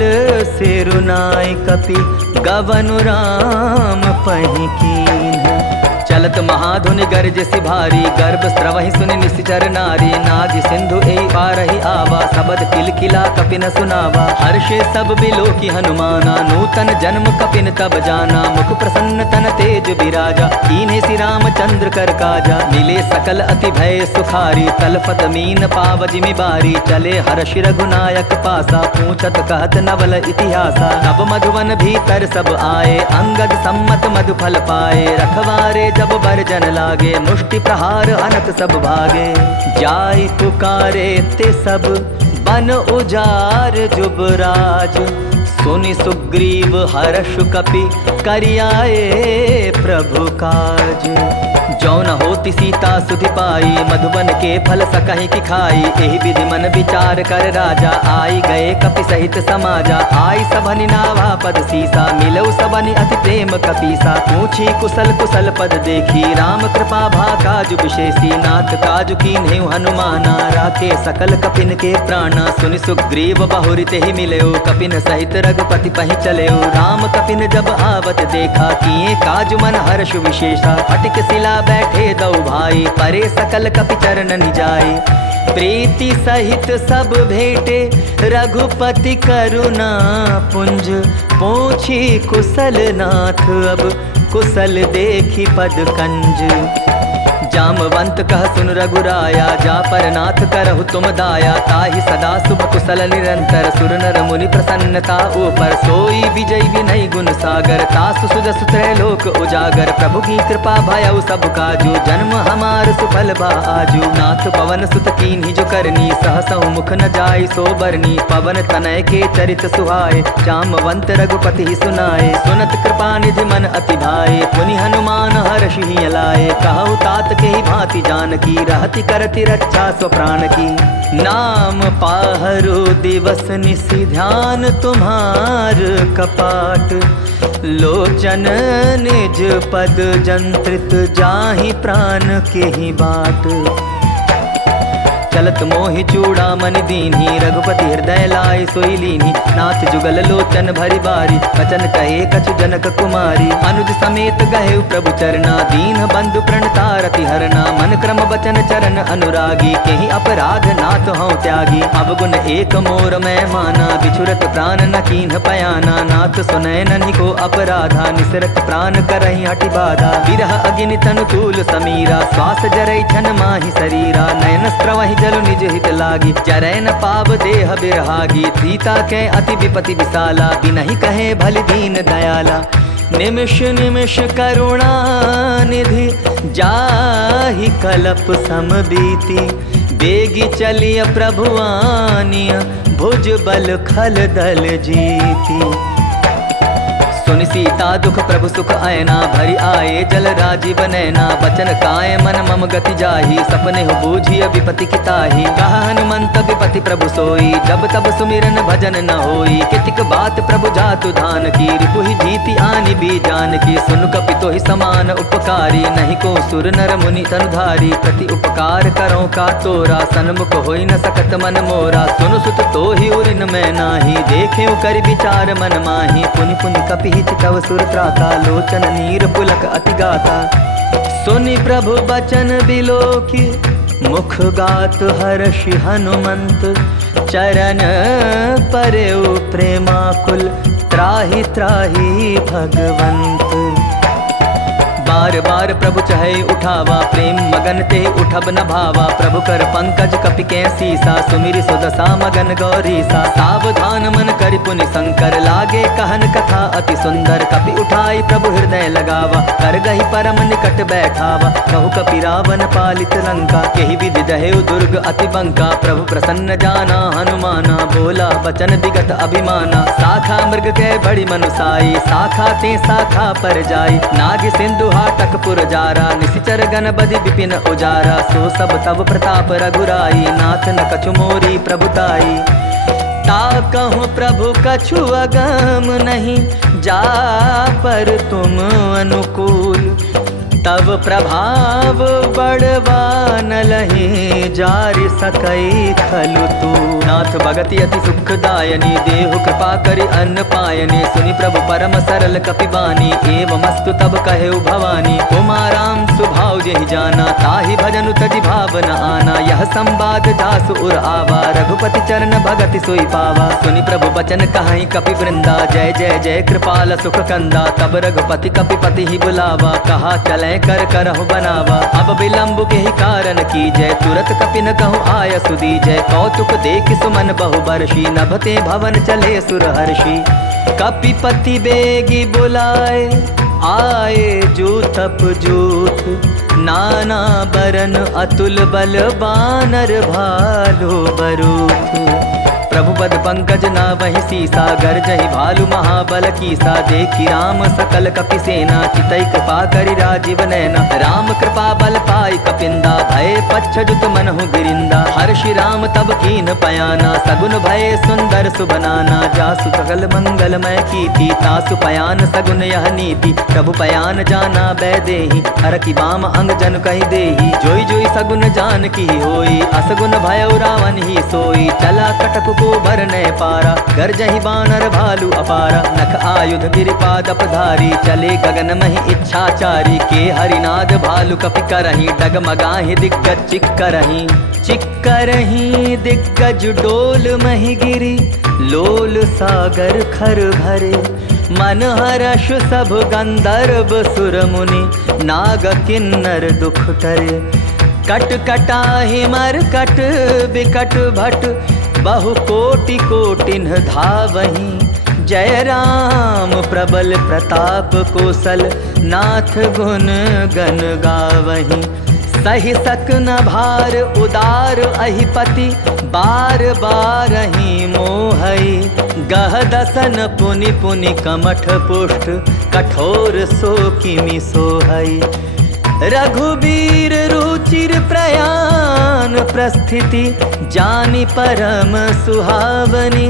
सिरुनाई कपि, गवनु राम आपहि कीन्ह। चलत महाधुनि गरजसि भारी, गर्भ स्रवहि सुनि निश्चर नारी। नाग सिंधु एहि पारहि आवा, सबद किलकिला कपिन सुनावा। हर्षे सब बिलोकी हनुमाना, नूतन जन्म कपिन तब जाना। मुख प्रसन्न तन तेज बिराजा, कीन्हे श्री रामचंद्र कर काजा। मिले सकल अति भय सुखारी, तलफत मीन पाव जिमि बारी। चले हर्ष रघुनायक पासा, पूछत कहत नवल इतिहासा। तब मधुवन भीतर सब आए, अंगद सम्मत मधु फल पाए। रखवारे जब बरजन लागे, मुष्टि प्रहार अनत सब भागे। जाय पुकारे ते सब बन उजार जुबराज। सुनि सुग्रीव हर्ष कपि करियाए प्रभु काज। जौ न होती सीता सुधि पाई, मधुबन के फल सकहि की खाई। एहि विधि मन विचार कर राजा, आई गए कपि सहित समाजा। आई सबनि नावा पद सीसा, मिलऊ सबनि अति प्रेम कपीसा। पूछी कुशल कुशल पद देखी, राम कृपा भा काजु विशेषी। नाथ काजु कीन्हेउ हनुमाना, राखे सकल कपिन के प्राणा। सुनि सुग्रीव बहुरि तेहि मिलयो, कपिन सहित रघुपति पहि चलयो। राम कपिन जब आवत देखा, किए काजु मन हर्ष विशेषा। हटिक सिला बैठे दौ भाई, परे सकल कपि चरण निजाए। प्रीति सहित सब भेटे, रघुपति करुणा पुंज। पूछी कुशल नाथ, अब कुशल देखी पद कंज। जामवंत कह सुन रघुराया, जा पर नाथ करहु तुम दाया। ताहि सदा शुभ कुशल निरंतर, सुर नर मुनि प्रसन्नता ऊपर। सोई विजय विनय गुण सागर, तासु सुजसु त्रैलोक उजागर। प्रभु की कृपा भयउ सब काजू, जन्म हमार सुफल बा आजू। नाथ पवन सुत कीन्ही जो करनी, सहसहु मुख न जाय सो बरनी। पवन तनय के चरित सुहाए, जामवंत रघुपति ही सुनाए। सुनत कृपा निधि मन अति भाए, पुनि हनुमान हर्षि ही लाए। कहु तात के ही भांति जानकी, रहति करति रक्षा स्व प्राण की। नाम पाहरु दिवस निशि, ध्यान तुम्हार कपाट। लोचन निज पद जंत्रित, जाहि प्राण के ही बाट। चलत मोहि चूड़ामणि दीन्ही, रघुपति हृदय लाय सोई लीन्ही। नाथ जुगल लोचन भरि बारी, बचन कहे कछु जनक कुमारी। अनुज समेत गहेउ प्रभु चरना, दीन बंधु प्रणतारति हरना। मन क्रम बचन चरण अनुरागी, केहि अपराध नाथ हऊँ त्यागी। अवगुण एक मोर मैं माना, बिछुरत प्राण न कीन्ह पयाना। नाथ सुनय नन्हि को अपराधा, निसरत प्राण करहि हठि बाधा। विरह अग्नि तनु तूल समीरा, श्वास जरै छन माहि शरीरा। नयन स्त्रवहि जल निज हित लागी, जरै न पाव देह बिरहागी। सीता के अति विपति विशाला, बिनहि कहे भलि दीन दयाला। निमिष निमिष करुणा निधि, जाहि कलप सम बीती। बेगी चलिय प्रभु आनिय, भुज बल खल दल जीती। सुनि सीता दुख प्रभु सुख आयना, भरि आए जल राजीव नैना। बचन काय मन मम गति जाही, सपने हो बूझिय विपति की ताही। कहा हनुमंत विपति प्रभु सोई, जब तब सुमिरन भजन न होई। कितिक बात प्रभु जातु धान की, रिपुहि जीति आनि भी जान की। सुन कपि तोहि समान उपकारी, नहीं को सुर नर मुनि तनुधारी। प्रति उपकार करो का तोरा, सन्मुख होई न सकत मन मोरा। सुनु सुत तोहि उरिन मैं नाही, देखेउ कर विचार मन माही। पुनि पुनि कपि तव सुर त्राता, लोचन नीर पुलक अति गाता। सुनि प्रभु बचन बिलोकी, मुख गात हर्षि हनुमंत। चरण परेउ प्रेमाकुल, त्राहि त्राहि भगवंत। बार बार प्रभु चहे उठावा, प्रेम मगन ते उठब न भावा। प्रभु कर पंकज कपि के सीसा, सुमिरि सुदशा मगन गौरीसा। सावधान मन करि पुनि शंकर, लागे कहन कथा अति सुंदर। कपि उठाई प्रभु हृदय लगावा, कर गहि परम निकट बैठावा। कहु कपि रावण पालित लंका, केहि विधि जहेउ दुर्ग अति बंका। प्रभु प्रसन्न जाना हनुमाना, बोला बचन विगत अभिमाना। शाखा मृग के बड़ी मनुसाई, शाखा ते शाखा पर जाई। नाग सिंधु हाटक पुरजारा, निशिचर गण बदि विपिन उजारा। सो सब तब प्रताप रघुराई, नाथ न कछु मोरी प्रभुताई। ता कहूँ प्रभु कछु अगम नहीं, जा पर तुम अनुकूल। तब प्रभाव बड़वा न लही जारि सकई खलु तू। नाथ भगति अति सुखदायनी देहु कृपा करि अन्न पायनी। सुनि प्रभु परम सरल कपिबानी एवमस्तु तब कहेउ भवानी। उमा राम स्वभाव जेहि जाना ताहि भजनु तजि भाव न आना। यह संवाद जासु उर आवा रघुपति चरण भगति सोई पावा। सुनि प्रभु बचन कहाई कपि वृंदा जय जय जय कृपाल सुख कंदा। तब रघुपति कपिपति ही बुलावा कहा चले कर करहु बनावा। अब विलंब के ही कारण की जय तुरत कपि न कहु आय सुदी जय। कौतुक देख सुमन बहु बरसी नभते भवन चले सुर हर्षि। कपिपति बेगी बुलाए आए जूथप जूथ। नाना बरन अतुल बल बानर भालो बरूथ। प्रभु पद पंकज ना वही सीसा गर्जहि भालु महाबल कीसा। देखी राम सकल कपि सेना चितई कृपा करि राजीव नैना। राम कृपा बल पाई कपिंदा भय पच्छजुत मनहु गिरिंदा। हर्षि राम तब कीन पयाना सगुन भय सुंदर सुबनाना। जासु सकल मंगलमय कीर्ति तासु पयान सगुन यह नीति। प्रभु पयान जाना बैदेहि हर की बाम अंग जन कहि देहि। जोई जोई सगुन जान की होई असगुन भय रावण ही सोई। चला कटक को भरने पारा गर्जहि बानर भालु अपारा। नख आयुध गिरिपाद अपधारी चले गगन महि इच्छाचारी। के हरिनाद भालु कपि करहि डगमगाहि दिग्गज चिक्करहि। चिक्करहि दिग्गज डोल महि गिरि लोल सागर खर भरे। मन हर्ष सब गंधर्व सुर मुनि नाग किन्नर दुख टरे। कट कटाहि मर कट बिकट भट बहु कोटि कोटिन धावहि। जय राम प्रबल प्रताप कौशल नाथ गुण गण गावहि। सहि सक न भार उदार अहिपति बार बार ही मोहई। गह दसन पुनि पुनि कमठ पुष्ट कठोर सो किमि सोहई। रघुबीर रुचिर प्रयाण प्रस्थिति जानि परम सुहावनी।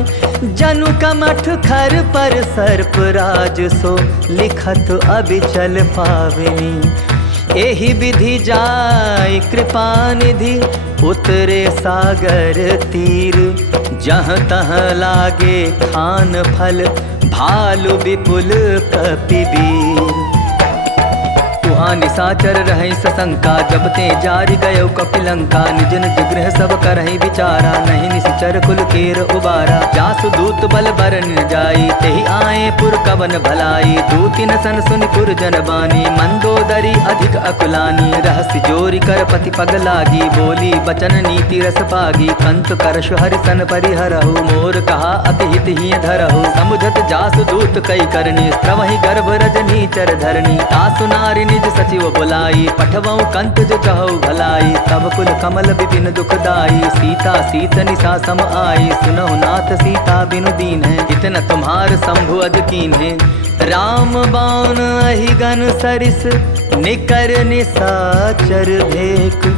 जनु कमठ खर पर सर्प राज सो लिखत अबिचल पावनी। एहि विधि जाय कृपा निधि उतरे सागर तीर। जहाँ तहाँ लागे खान फल भालु विपुल कपिवीर। तुहां निशाचर रहै सशंका जब ते जारि गयो कपिलंका। निज निज गृह सब करहि विचारा नहीं निश्चर कुल केर उबारा। जासु दूत बल बर न जाई तेहि आए पुर कवन भलाई। दूतिन सन सुनि पुर जन बानी मंदोदरी अधिक अकुलानी। रहस्य जोरी कर पति पग लागी बोली बचन नीति रस पागी। कंत करश हरिसन परिहरहु मोर कहा अति हित ही धरहु। समुझत जासु दूत कई करनी स्त्रवहि गर्भ रजनी चर धरनी। तासु नारी निज सचिव बुलाई पठवऊ कंत जो कहऊ भलाई। तब कुल कमल विपिन दुखदाई सीता सीत निशा सम आई। सुनहु नाथ सीता बिनु दीन है इतना तुम्हार शंभु अज कीन है। राम बाण अहिगन सरिस निकर निशाचर भेक।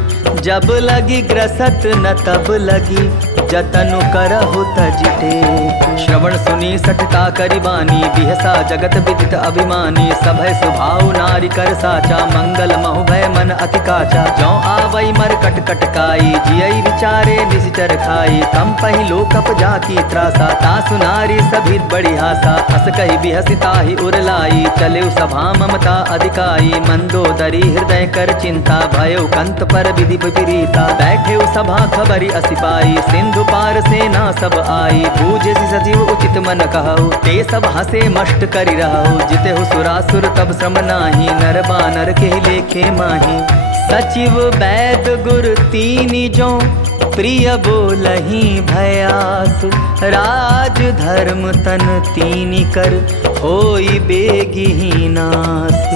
जब लगी ग्रसत न तब लगी जतनु करहु तज टेक। श्रवण सुनी सठता करिबानी बिहसा जगत विदित अभिमानी। सभय स्वभाव नारी कर साचा मंगल महु भय मन अति काचा। जौ आवई मर कट कटकाई जियई विचारे निश्चर खाई। कम पही लोकप जाकी त्रासा तासु नारी सभी बड़ी हासा। हस कही बिहसिता ही उरलाई चले सभा ममता अधिकाई। मंदोदरी हृदय कर चिंता भयो कंत पर विधि विपरीता। बैठे सभा खबरी असिपाई सिंधु पार सेना सब आई। बूझे सजीव उचित मन कहु ते सब हसे मष्ट करि रहु। जिते हु सुरासुर तब श्रम नाही नर बानर के लेखे माही। सचिव वैद गुर तीनि जो प्रिय बोलहि भयास। राज धर्म तन तीनि कर होई बेगी नास।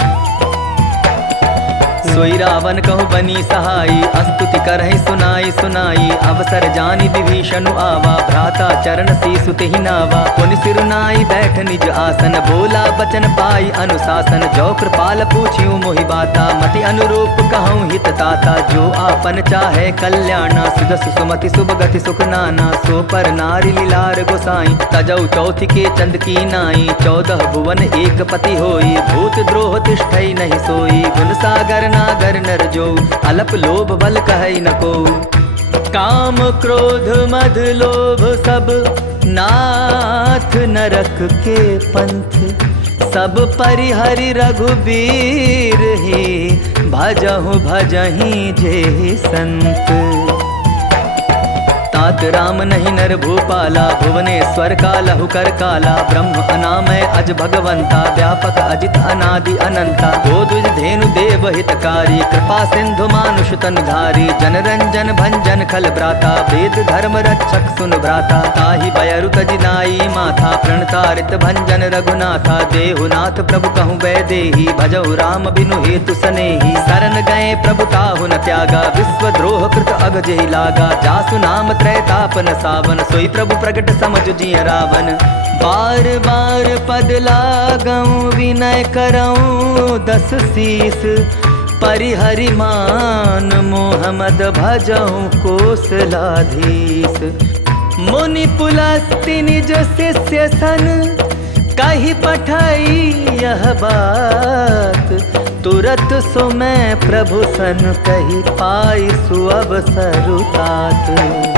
सोई रावण कहु बनी सहाई, अस्तुति करहि सुनाई सुनाई। अवसर जानि विभीषण आवा, भ्राता चरण सीसु तेहि नावा। पुनि सिरुनाई बैठ निज आसन, बोला बचन पाई अनुशासन। जो कृपाल पूछियो मोहि बाता, मति अनुरूप कहूँ हित ताता। जो आपन चाहे कल्याणा, सुजस सुमति शुभ गति सुख नाना। सो पर नारी लीलार गोसाई, तजौ चौथि के चंद की नाई। 14 भुवन एक पति होई, भूत द्रोह तिष्ठई नहीं सोई। गुण सागर नागर नर जो, अलप लोभ बल कहई न को। काम क्रोध मद लोभ सब नाथ नरक के पंथ। सब परिहरि रघुबीर ही, भजहु भजहि जे संत। तात राम नहीं नर भूपाला, भुवनेश्वर कालहु कर काला। ब्रह्म अनामय अज भगवंता, व्यापक अजित अनादि अनंता। गोदुज धेनु देव हितकारी, कृपा सिंधु मानुष तनुधारी। जनरंजन भंजन खल भ्राता, वेद धर्म रक्षक सुन भ्राता। ताहि बयरु तजिनाई माथा, प्रणतारित भंजन रघुनाथा। देहुनाथ प्रभु कहूँ वैदेही, भजहु राम बिनु हेतु सनेही। शरण गए प्रभु ताहु न त्यागा, विश्वद्रोह कृत अग जेहि लागा। जासु नाम तापन सावन, सोई प्रभु प्रगट समझ जिय रावण। बार बार पद लागऊं, विनय करऊं 10 शीस। परिहरि मान मोहम्मद, भजऊं कोसलाधीश। मुनि पुलस्ति निज शिष्य सन, कही पठाई यह बात। तुरत सो मैं प्रभु सन, कही पाई सुअवसरु तात।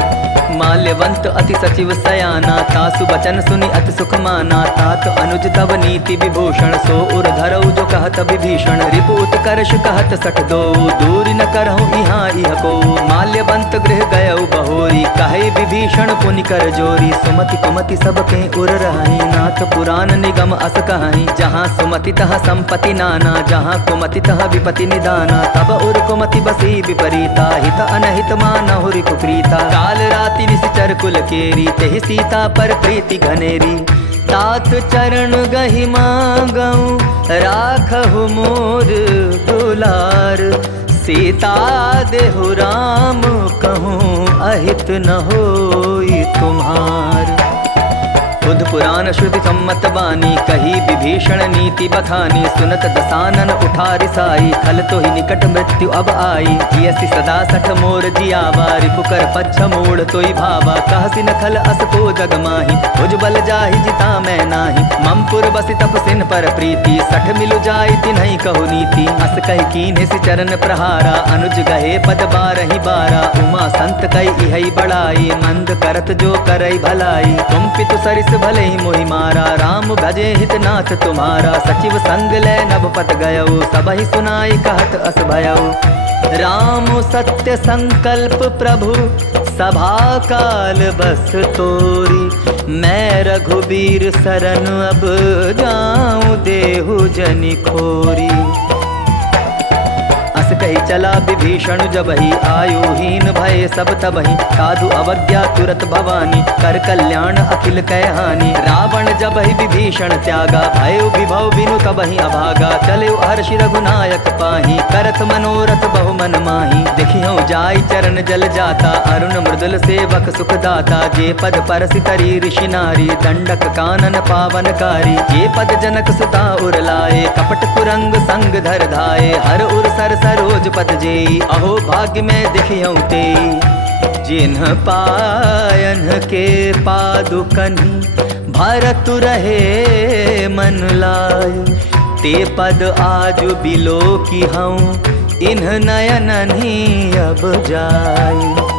माल्यवंत अति सचिव सयाना, तासु बचन सुनि अति सुख माना। तात अनुज तब नीति विभूषण, सो उर धरऊ जो कहत विभीषण। रिपु उत्कर्ष कहत सठ दो, दूर न करहु इहाँ इह को। माल्यवंत गृह गयऊ बहोरी, कहे विभीषण पुनि कर जोरी। सुमति कुमति सबके उर रहाई, नाथ पुराण निगम अस कहाई। जहाँ सुमति तहाँ संपत्ति नाना, जहाँ कुमति तहाँ विपति निदाना। तब उर कुमति बसी विपरीता, हित अनहित मानहु रिपु प्रीता। काल राति निश्चर कुल केरी, तेहि सीता पर प्रीति घनेरी। तात चरण गहि मांगऊं, राखहु मोर दुलार। सीता देहु राम कहूँ, अहित न होई तुम्हार। बुध पुराण श्रुति सम्मत बानी, कही विभीषण नीति बखानी। सुनत दसानन उठारि साई, खल तो ही निकट मृत्यु अब आई। जियसि सदा सठ मोर जियावा, रिपुकर पच्छ मोड़ तोई भावा। कहसि न खल अस को जग माही, भुज बल जाहि जिता मैं नाही। ममपुर बसि तपसिन पर प्रीति, सठ मिलु जाई तिन्हि कहु नीति। अस कहि कीन्हे सि चरण प्रहारा, अनुज गहे पद बारहि बारा। उमा संत कई इहै बड़ाई, मंद करत जो करई भलाई। तुम पितु सरिस भले ही मोहि मारा, राम भजे हित नाथ तुम्हारा। सचिव संग ले नभपत गयऊ, सबहि सुनाई कहत अस भयऊ। राम सत्य संकल्प प्रभु, सभा काल बस तोरी। मैं रघुबीर सरन अब जाऊं, देहु जनि खोरी। अस कही चला विभीषण जबहि, आयुहीन भय सब तबहि। साधु अवज्ञा तुरत भवानी, कर कल्याण अखिल कै हानि। रावण जबहि विभीषण त्यागा, भयो विभव बिनु तबहि अभागा। चले हर्षि रघुनायक पाही, करत मनोरथ बहु मन माही। देखियो जाई चरण जल जाता, अरुण मृदुल सेवक सुख दाता। जे पद परसि तरी ऋषि नारी, दंडक कानन पावनकारी। जे पद जनक सुता उर लाए, कपट कुरंग संग धर धाये। हर उर सर सरोज पद जेई, अहो भाग्य में देखियौ ते। जिन्ह पायन के पादुकनि, भरतु रहे मन लाय। ते पद आज बिलो की हूँ, इन्ह नयननि अब जाय।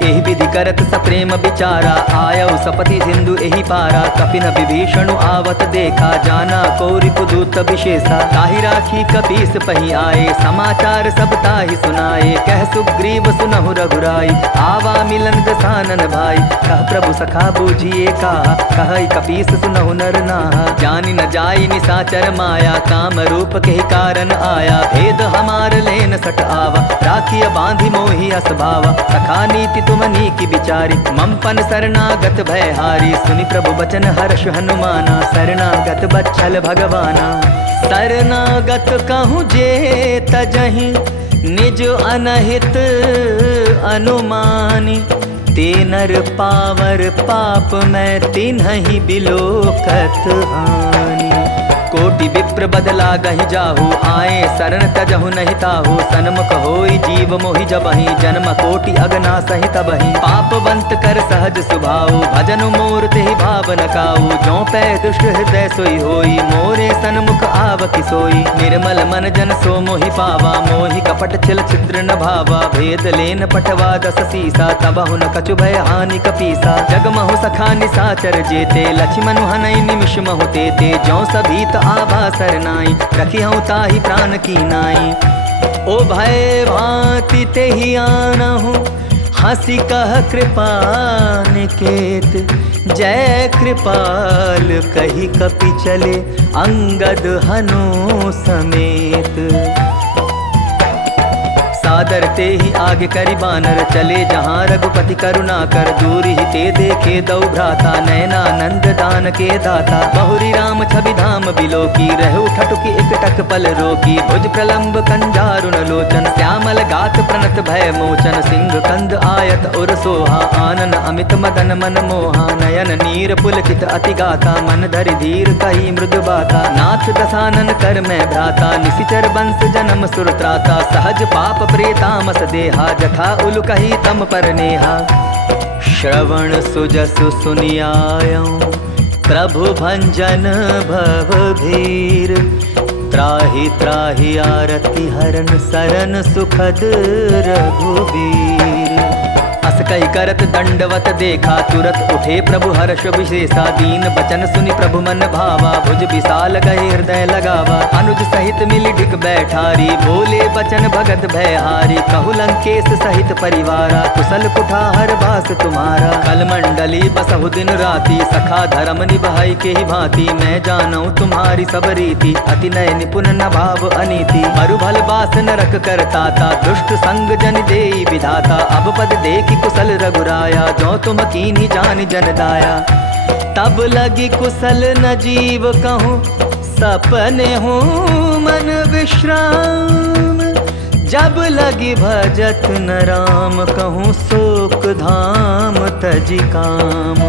एहि विधि करत सप्रेम विचारा, आयौ सपति सिंधु एहि पारा। कपिन विभीषण आवत देखा, जाना कौरि पुदूत विशेषा। ताहि राखी कपीस पहि आए, समाचार सब ताहि सुनाए। कह सुग्रीव सुनहु रघुराई, आवा मिलन दसानन भाई। कह प्रभु सखा बूझिए कहा, कहै कपीस सुनहु नर नाहा। जानि न जाई निसाचर माया, काम रूप के कारण आया। भेद हमार लेन सट आवा, राखिय बांधि मोहि अस भावा। सखा नीति तुम वाल्मीकि बिचारी, मम पन शरणागत भयहारी। सुनि प्रभु बचन हर्ष हनुमाना, शरणागत बच्छल भगवाना। शरणागत कहूँ जे तजहि, निज अनहित अनुमानी। ते नर पावर पाप मैं तिन्हि बिलोकत हानि। कोटि विप्र बदला गहि जाहु, आए शरण तजहु नहीं ताहु। सन्मुख होई जीव मोहि जबहि, जन्म कोटि अगना सहित बहि। पापवंत कर सहज सुभाऊ, भजन मोर तेहि भाव न काऊ। जो पै दुष्ट हृदय सोई होई, मोरे सन्मुख आवकी सोई। निर्मल मन जन सो मोहि पावा, मोहि कपट छिल छिद्र न भावा। भेद लेन पटवा दस सीसा, तबहु न कछु भय हानि कपीसा। जगमहु सखा निसाचर जेते, लक्ष्मण हनई निमिष महु तेते। ज्यों सभीत आभा सरनाई, रखी हूँ ताहि प्राण की नाई। ओ भय भांति तेहि आनहु, हंसी कह कृपा निकेत। जय कृपाल कही कपि चले, अंगद हनु समेत। सादर ते ही आगे करि बानर, चले जहाँ रघुपति करुणा कर। दूरि ही ते देखे दौ भ्राता, नयनानंद दान के दाता। बहुरी राम छवि धाम बिलोकी, रहु ठटुकी एकटक पल रोकी। भुज प्रलंब कंजारुण लोचन, श्यामल गात प्रणत भय मोचन। सिंह कंद आयत उर सोहा, आनन अमित मदन मन मोहा। नयन नीर पुलकित अति गाता, मन धरि धीर कही मृदु बाता। नाथ दसानन कर मैं भ्राता, निशिचर बंस जन्म सुर त्राता। सहज पाप प्रेतामस देहा, जथा उलु कही तम पर नेहा। श्रवण सुजसु सुनियायऊं, प्रभु भंजन भव भीर। त्राहि त्राहि आरति हरन, सरन सुखद रघुबीर। अस कही करत दंडवत देखा, तुरत उठे प्रभु हर्ष विशेषा। दीन बचन सुनि प्रभु मन भावा, भुज विशाल गए हृदय लगावा। अनुज सहित मिली ढिक बैठारी, बोले बचन भगत भयहारी। कहु लंकेश सहित परिवारा, कुशल कुठार बास तुम्हारा। कल मंडली बसहु दिन राति, सखा धर्म निभाई के ही भांति। मैं जानूं तुम्हारी सब रीति, अति नय निपुण न भाव अनीति। मरुभल बास नरक करताता, दुष्ट संग जन देई विधाता। अब पद देखी कुशल रघुराया, जो तुम कीन्ही जानि जन दाया। तब लगी कुशल न जीव कहूँ, सपने हूँ मन विश्राम। जब लगी भजत न राम, कहूँ शोक धाम तजि काम।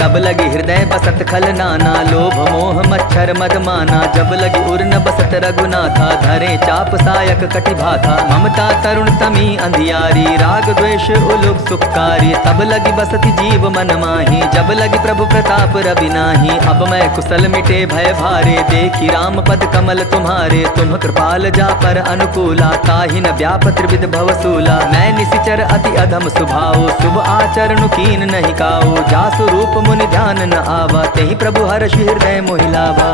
तब लगी हृदय बसत खल नाना, लोभ मोह मच्छर मद माना। जब लगी उर न बसत रघुनाथा, धरे चाप सायक कटि भाथा। ममता तरुण तमी अंधियारी, राग द्वेष उलुक सुखकारी। तब लगी बसति जीव मन माही, जब लगी प्रभु प्रताप रवि नाही। अब मैं कुशल मिटे भय भारे, देखी राम पद कमल तुम्हारे। तुम कृपाल जा पर अनुकूला, ताहि न व्याप त्रिविध भवसूला। मैं निशिचर अति अधम सुभाओ, शुभ आचरण कीन नहीं काओ। जासु रूप मुनि ध्यान न आवा, तेहि प्रभु हर्ष हृदय मोहिलावा।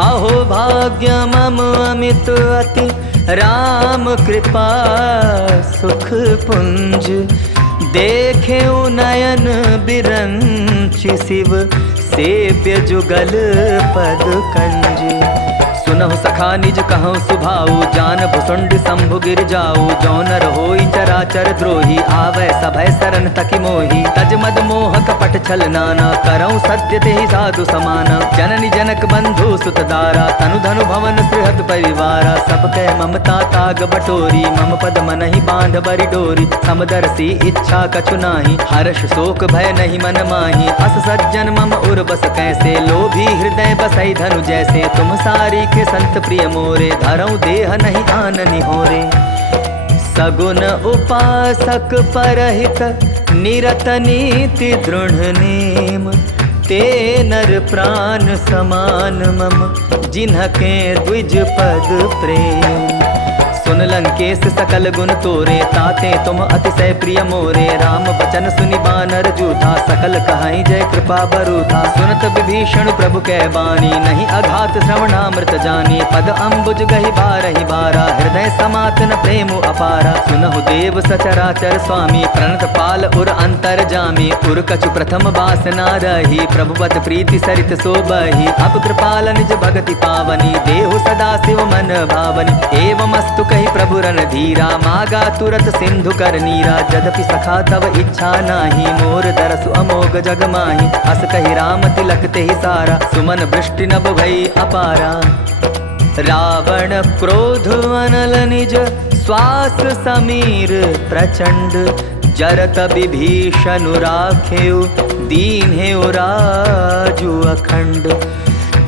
आहो भाग्य मम अमित अति, राम कृपा सुख पुंज। देखे नयन बिरंचि, शिव सेव्य जुगल पद कंज। सुनहु सखा निज कहूँ सुभाऊ, जान भुसुंड शंभु गिर जाऊ। जो नर होई चराचर द्रोही, आवै सभय सरन तकि मोही। तज मद मोह कपट छल नाना, करऊँ सत्य तेहि साधु समाना। जननी जनक बंधु सुत दारा, तनु धनु भवन सुहृद परिवारा। सब कह ममता ताग बटोरी, मम पद मनहि बांध बरि डोरी। समदर्शी इच्छा कछु नाही, हर्ष शोक भय नहीं मन माही। अस सज्जन मम उर बस कैसे, लोभी हृदय बसई धनु जैसे। तुम सारी के संत प्रिय मोरे, धरऊं देह नहीं आननि होरे। सगुन उपासक परहित, निरत नीति दृढ़ नेम। ते नर प्राण समान मम, जिन्हके द्विज पद प्रेम। सुन लंकेश सकल गुण तोरे, ताते तुम अतिशय प्रिय मोरे। राम बचन सुनि बानर जूठा, सकल कहाई जय कृपा बरूथा। सुनत विभीषण प्रभु कै बानी, नहीं अघात श्रवणामृत जानी। पद अम्बुज गहि बारहि बारा, हृदय हृदय समातन प्रेम अपारा। सुनहु देव सचराचर स्वामी प्रणत पाल उर अंतर जामी। उर कछु प्रथम बासना रही प्रभुपत प्रीति सरित सोबही। अब कृपाल निज भगति पावनी देहु सदा शिव मन भावनी। एवं अस्तु कही प्रभु रन धीरा मागा तुरत सिंधु कर नीरा। यद्यपि सखा तव इच्छा नाही मोर दरसु अमोघ जग माही। अस कही राम तिलक तेहि सारा सुमन वृष्टि नभ भई अपारा। रावण क्रोध अनल निज श्वास समीर प्रचंड। जरत विभीषण राखेउ दीन्हेउ राजु अखंड।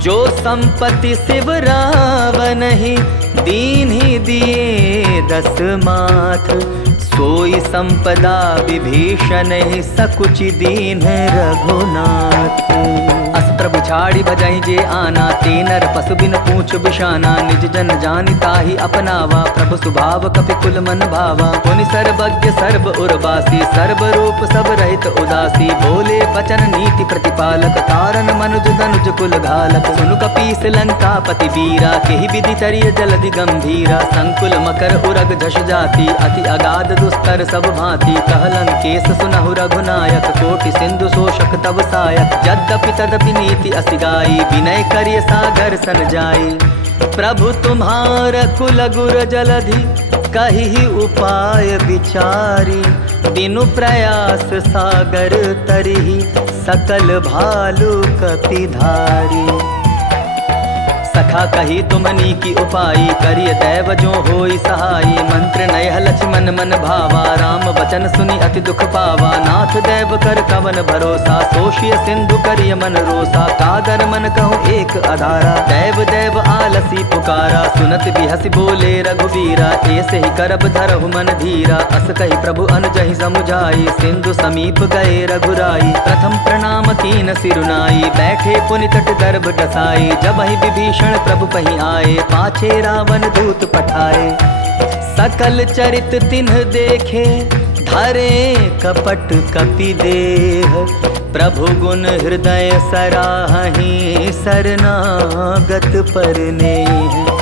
जो संपत्ति शिव रावण ही दीन्हि दिए दस माथ। सोई संपदा विभीषण ही सकुचि दीन रघुनाथ। अस प्रभु छाड़ी भजहि जे आना ते नर पशु बिन पूछ बिशाना। निज जन जानि ताहि अपनावा प्रभु स्वभाव कपि कुल मन भावा। पुनि सर्वज्ञ सर्व उर्वासी सर्व रूप सब रहित उदासी। बोले वचन नीति प्रतिपालक तारन मनुज धनुज कुल घालक। सुनु कपीस लंकापति वीरा केहि विधि तरिय जलधि गंभीरा। संकुल मकर उरग झष जाति अति अगाध दुस्तर सब भांति। कह लंकेश सुनहु रघुनायक कोटि सिंधु शोषक तब सायक। यद्यपि तदपि नीति असिगाई विनय करिय सागर सन जाई। प्रभु तुम्हार कुल गुर जलधि कहि उपाय विचारी। बिनु प्रयास सागर तरिहि सकल भालु कपिधारी। सखा कही तुमनी की उपाई करिय दैव जो होई सहाई। मंत्र नयह लक्ष्मण मन भावा राम वचन सुनि अति दुख पावा। नाथ दैव कर कवन भरोसा सोषिय सिंधु करिय मन रोसा। कागर मन कहूँ एक आधारा दैव दैव आलसी पुकारा। सुनत बिहसि बोले रघुवीरा ऐसे ही करब धरहु मन धीरा। अस कही प्रभु अनुजहि समुझाई सिंधु समीप गए रघुराई। प्रथम प्रणाम कीन सिरुनाई बैठे पुनि तट गर्भ डसाई। जब ही विभीषण प्रभु पही आए पाछे रावण दूत पठाए। सकल चरित तिन्ह देखे धरे कपट कपि देह। प्रभु गुण हृदय सराहि शरणागत परनेह।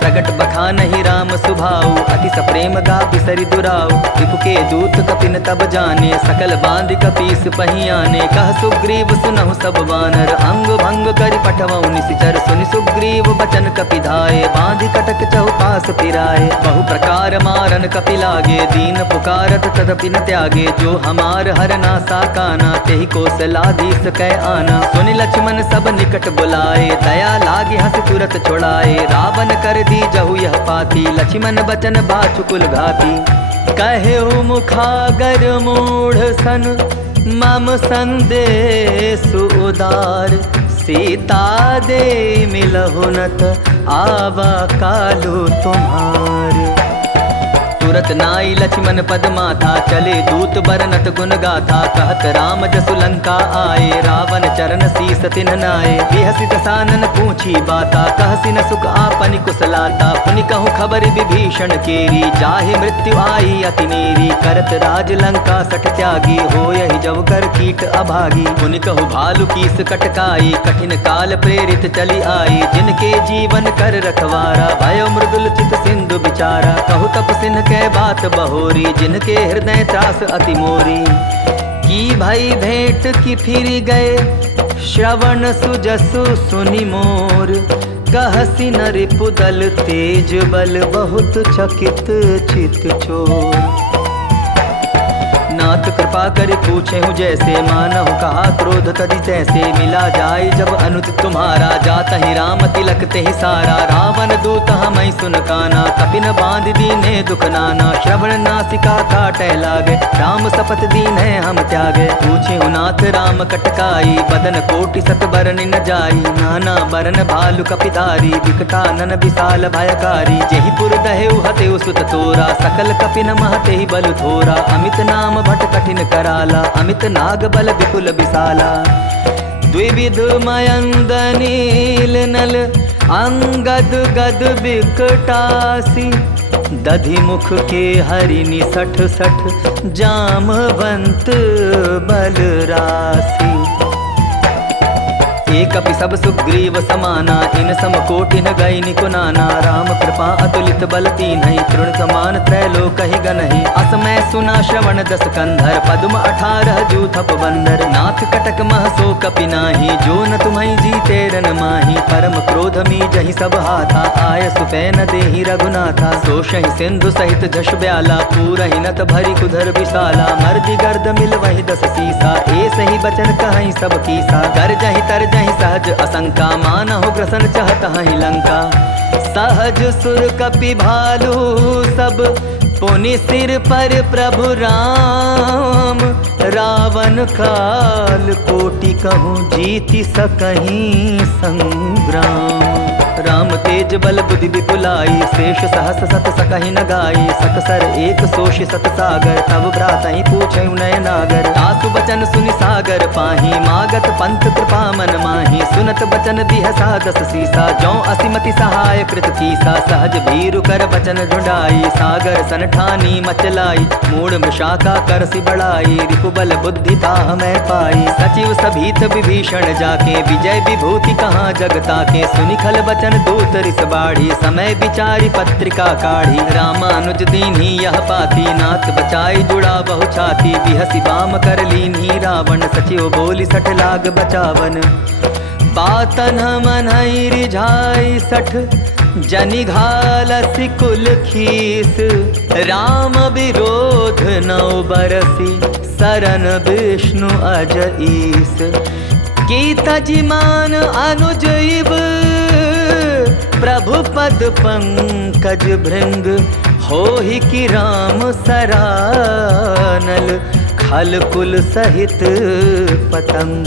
प्रगट बखानहि राम सुभाऊ अति सप्रेम गा बिसरि दुराऊ। रिपु के दूत कपिन तब जाने सकल बांध कपीस पहियाने। कह सुग्रीव सुनहु सब वानर अंग भंग करि पठवउ निशिचर। सुनि सुग्रीव बचन कपि धाये बांधि कटक चहुपास फिराए। बहु प्रकार मारन कपि लागे दीन पुकारत तदपि न त्यागे। जो हमार हरना साकाना तेहि कौशलाधीश कै आना। सुनि लक्ष्मण सब निकट बुलाए दया लागे हंस तुरत छुड़ाए। रावण कर दी जहु यह पाती लक्ष्मण बचन बाचुकुल घाती। कहेउ मुखागर मूढ़ सन मम संदेश उदार। सीता दे मिलहु नत आवा कालु तुम्हार। तुरत नाई लक्ष्मण पद माथा चले दूत बरनत गुण गाथा। कहत राम जसु लंका आए रावण चरण शीस तिन्ह नाए। बिहसि दसानन पूछी बाता कहसि न सुख आपनि कुशलाता। पुनि कहूँ खबर विभीषण केरी जाहि मृत्यु आई अति नेरी। करत राज लंका सठ त्यागी होयहि जब कर कीट अभागी। पुनि कहूँ भालु कीस कटकाई कठिन काल प्रेरित चली आई। जिनके जीवन कर रखवारा भयो मृदुल चित सिंधु बिचारा। कहु तप सिन्ह के बात बहोरी जिनके हृदय त्रास अति मोरी। की भई भेंट की फिर गए श्रवण सुजसु सुनि मोर। कहसि न रिपुदल तेज बल बहुत चकित चित चोर। नाथ कृपा कर पूछे हूँ जैसे मानहु कहा क्रोध तदि तैसे। मिला जाय जब अनुत तुम्हारा जात ही राम तिलक तेहि सारा। रावण दूत हमई सुन काना कपिन बांध दीने दुख नाना। श्रवण नासिका काटै लागे राम शपथ दीन है हम त्यागे। पूछे हूँ नाथ राम कटकाई बदन कोटि सत बरन न जाई। नाना बरन भालु कपिधारी विकटानन विशाल भयकारी। जेहि पुर दहेउ हतेउ सुत तोरा सकल कपिन महतेहि बल थोरा। अमित नाम भट कठिन कराला अमित नाग बल विपुल विशाला। द्विविध मयंद नील नल अंगद गद विकटासी। दधि मुख के हरिनि सठ सठ जामवंत बल राशि। एक कपि सब सुग्रीव समाना इन सम कोटि न गई निकुनाना। राम कृपा अतुल अमित बल तीन्हि, तृण समान त्रैलोक ही गनहि। असमय सुना श्रवण दस कंधर, पद्म 18 जूथप बंदर। नाथ कटक मह सो कपि नाही, जो न तुम्हि जीते रन माही। परम क्रोध मी जहि सब हाथा, आय सुपैन देहि रघुनाथा। सोषहि सिंधु सहित जश ब्याला, पूरहि नत भरी कुधर विशाला। मर्दि गर्द मिल वही 10 सीसा, ए सही बचन कहहि सब कीसा। कर जहि तर जहि सहज असंका, मानहु ग्रसन चहत हहि लंका। सहज सुर कपि भालू सब, पुनि सिर पर प्रभु राम। रावण काल कोटि कहूँ, जीति सकहीं संग्राम। राम तेज बल बुद्धि विपुलाई, शेष सहस सत सकहि न गाई। सकसर एक सोषि सत सागर, तब भ्रातहि पूछऊ नय नागर। तासु बचन सुनि सागर पाही, मागत पंथ कृपा मन माही। सुनत बचन बिहसा 10 सीसा, जौ असिमति सहाय कृत कीसा। सहज भीरु कर बचन ढुंढाई, सागर सन ठानी मचलाई। मूढ़ मृषाका करसि बढ़ाई, रिपुबल बुद्धि ताह मैं पाई। सचिव सभीत विभीषण जाके, विजय विभूति कहाँ जगता के। सुनि खल बचन दूत रिस बाढ़ी, समय विचारी पत्रिका काढ़ी। रामानुज दीन्ही यह पाती, नाथ बचाई जुड़ा बहु छाती। बिहसी बाम कर लीन्ही रावण, सचिव बोली सठ लाग बचावन। बातन मनहि रिझाई 60, जनि घालसि कुल खीस। राम विरोध 9 बरसी, सरन विष्णु अज ईस। गीता जिमान अनुज इव, प्रभु पद पंकज भृंग। होहि कि राम सरानल, खल कुल सहित पतंग।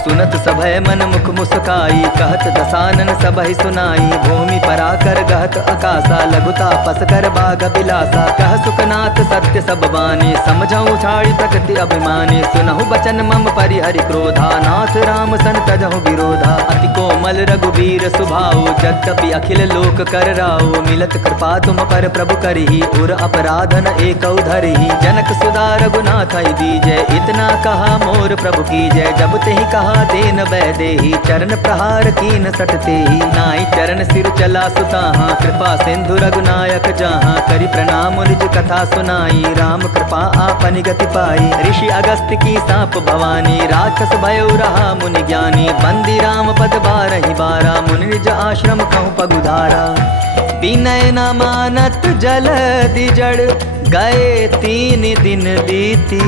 सुनत सभय मन मुख मुस्काई, कहत दसानन सबहि सुनाई। भूमि पराकर गहत अकासा, लघुता पस कर बाग बिलासा। कह सुखनाथ सत्य सब बानी, समझऊ छाड़ी प्रकृति अभिमानी। सुनहु बचन मम परिहरि क्रोधा, नाथ राम सन तजहु विरोधा। अति कोमल रघुबीर सुभाऊ, यद्यपि अखिल लोक कर राऊ। मिलत कृपा तुम पर प्रभु करही, उर अपराधन एकौ धरही। जनक सुधा रघुनाथ दीजय, इतना कहा मोर प्रभु की जय। जब तेहि कहा देन वैदेही, चरण प्रहार कीन सटते ही। नाई चरण सिर चला सुताहा, कृपा सिंधु रघुनायक जहाँ। करि प्रणाम निज कथा सुनाई, राम कृपा आपनि गति पाई। ऋषि अगस्त्य की साप भवानी, राक्षस भयो रहा मुनि ज्ञानी। बंदी राम पद 12 बारा, मुनि निज आश्रम कहूँ पगुधारा। विनय न मानत जलधि जड़, गए 3 दिन बीती।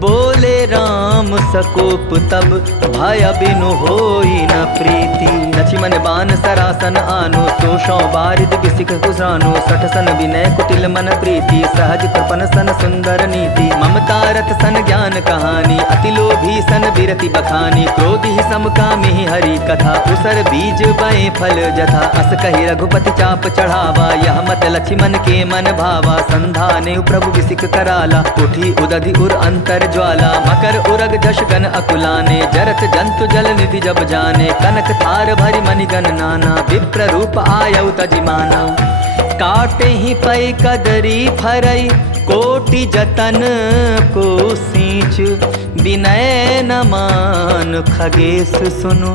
बोले राम सकोप तब, भय बिनु होई न प्रीति। लक्ष्मण बान सरासन आनो, सोषौ बारिद बिसिक कुसानो। 60 सन विनय कुटिल मन प्रीति, सहज कृपन सन सुंदर नीति। ममता रत सन ज्ञान कहानी, अति लोभी सन बिरति बखानी। क्रोधि समकामी हरि कथा, उसर बीज बए फल जथा। अस कहि रघुपति चाप चढ़ावा, यह मत लक्ष्मण के मन भावा। संधाने प्रभु बिसिक कराला, उठी उदधि उर अंतर ज्वाला। मकर उरग जश गन अकुलाने, जरत जंतु जल निधि जब जाने। कनक थार भरी मणिगन नाना, विप्र रूप आयउ तजिमाना। काटे ही पै कदरी फरई, कोटि जतन को सींच। विनय न मान खगेश सुनु,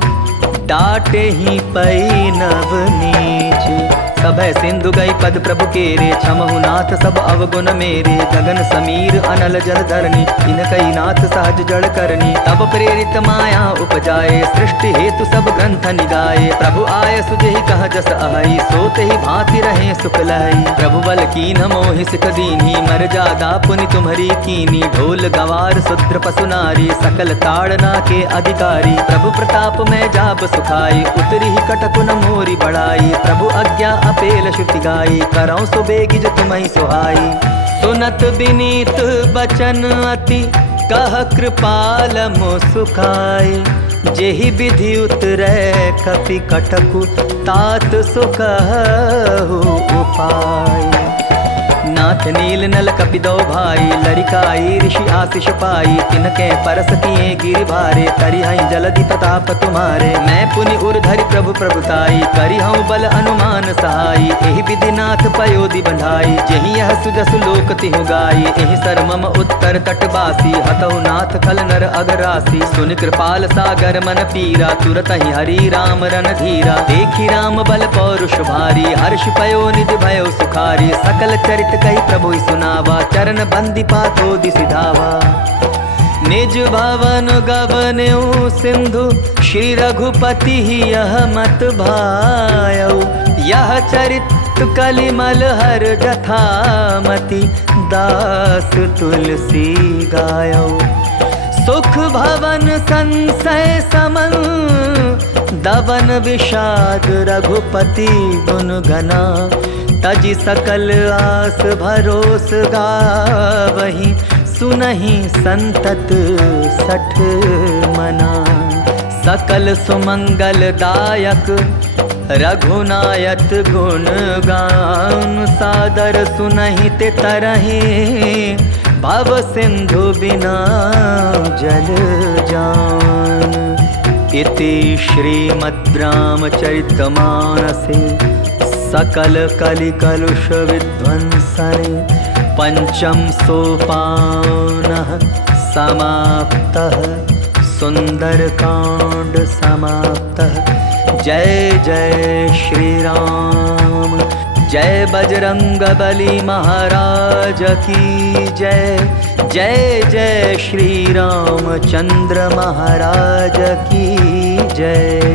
डाटे ही पै नव नीच। सभय सिंधु गई पद प्रभु केरे, छमहु नाथ सब अवगुण मेरे। गगन समीर अनल जल धरनी, इनकई नाथ सहज जड़ करनी। तब प्रेरित माया उपजाए, सृष्टि हेतु सब ग्रंथ निगाए। प्रभु आय सुजहि कह जस आई, सोते ही भांति रहे सुख लाई। प्रभु बल कीन मोहि सिख दीन्ही, मर्यादा पुनि तुम्हरी कीनी। ढोल गवार शूद्र पशु नारी, सकल ताड़ना के अधिकारी। प्रभु प्रताप में जाब सुखाई, उतरी ही कटकुन मोरी बढ़ाई। प्रभु आज्ञा अपेल श्रुति गाई, करौं सुबेगी जो तुम्हि सुहाई। सुनत विनीत बचन अति, कह कृपाल मो सुखाई। जेहि विधि उतरै कपि कटकु, तात सो कहु उपाय। नाथ नील नल कपिदो भाई, लरिकाई ऋषि आशीष पाई। तिनके परस किए गिरि भारे, तरि हई जलधि प्रताप तुम्हारे। मैं पुनि उर्धरि प्रभु प्रभुताई, करि हूँ बल अनुमान सहाई। एहि विधि नाथ पयोधि बंधाई, जेहि यह सुजसु लोक तिहु गाई। एहि सर मम उत्तर तटवासी, हतहु नाथ खल नर अगरासी। सुनि कृपाल सागर मन पीरा, तुरत ही हरि राम रन धीरा। देखी राम बल पौरुष भारी, हर्ष पयो निधि भयो सुखारी। सकल चरित कही प्रभु सुनावा, चरण बंदी पातो दिसि धावा। निज भवन गवन्यु सिंधु, श्री रघुपति यह मत भायौ। यह चरित कलिमल हर जथामति, दास तुलसी गायौ। सुख भवन संशय समन, दवन विषाद रघुपति गुण गना। तजि सकल आस भरोस गावहि, सुनहि संतत सठ मना। सकल सुमंगल दायक रघुनायक गुण गान। सादर सुनहि ते तरहि, भव सिंधु बिना जल जान। इति श्रीमद् रामचरितमानसे, सकल कलि कलुष विध्वंसने। पंचम सोपानः समाप्तः, सुंदरकांड समाप्तः। जय जय श्री राम, जय बजरंगबली महाराज की जय। जय जय श्री रामचंद्र महाराज की जय।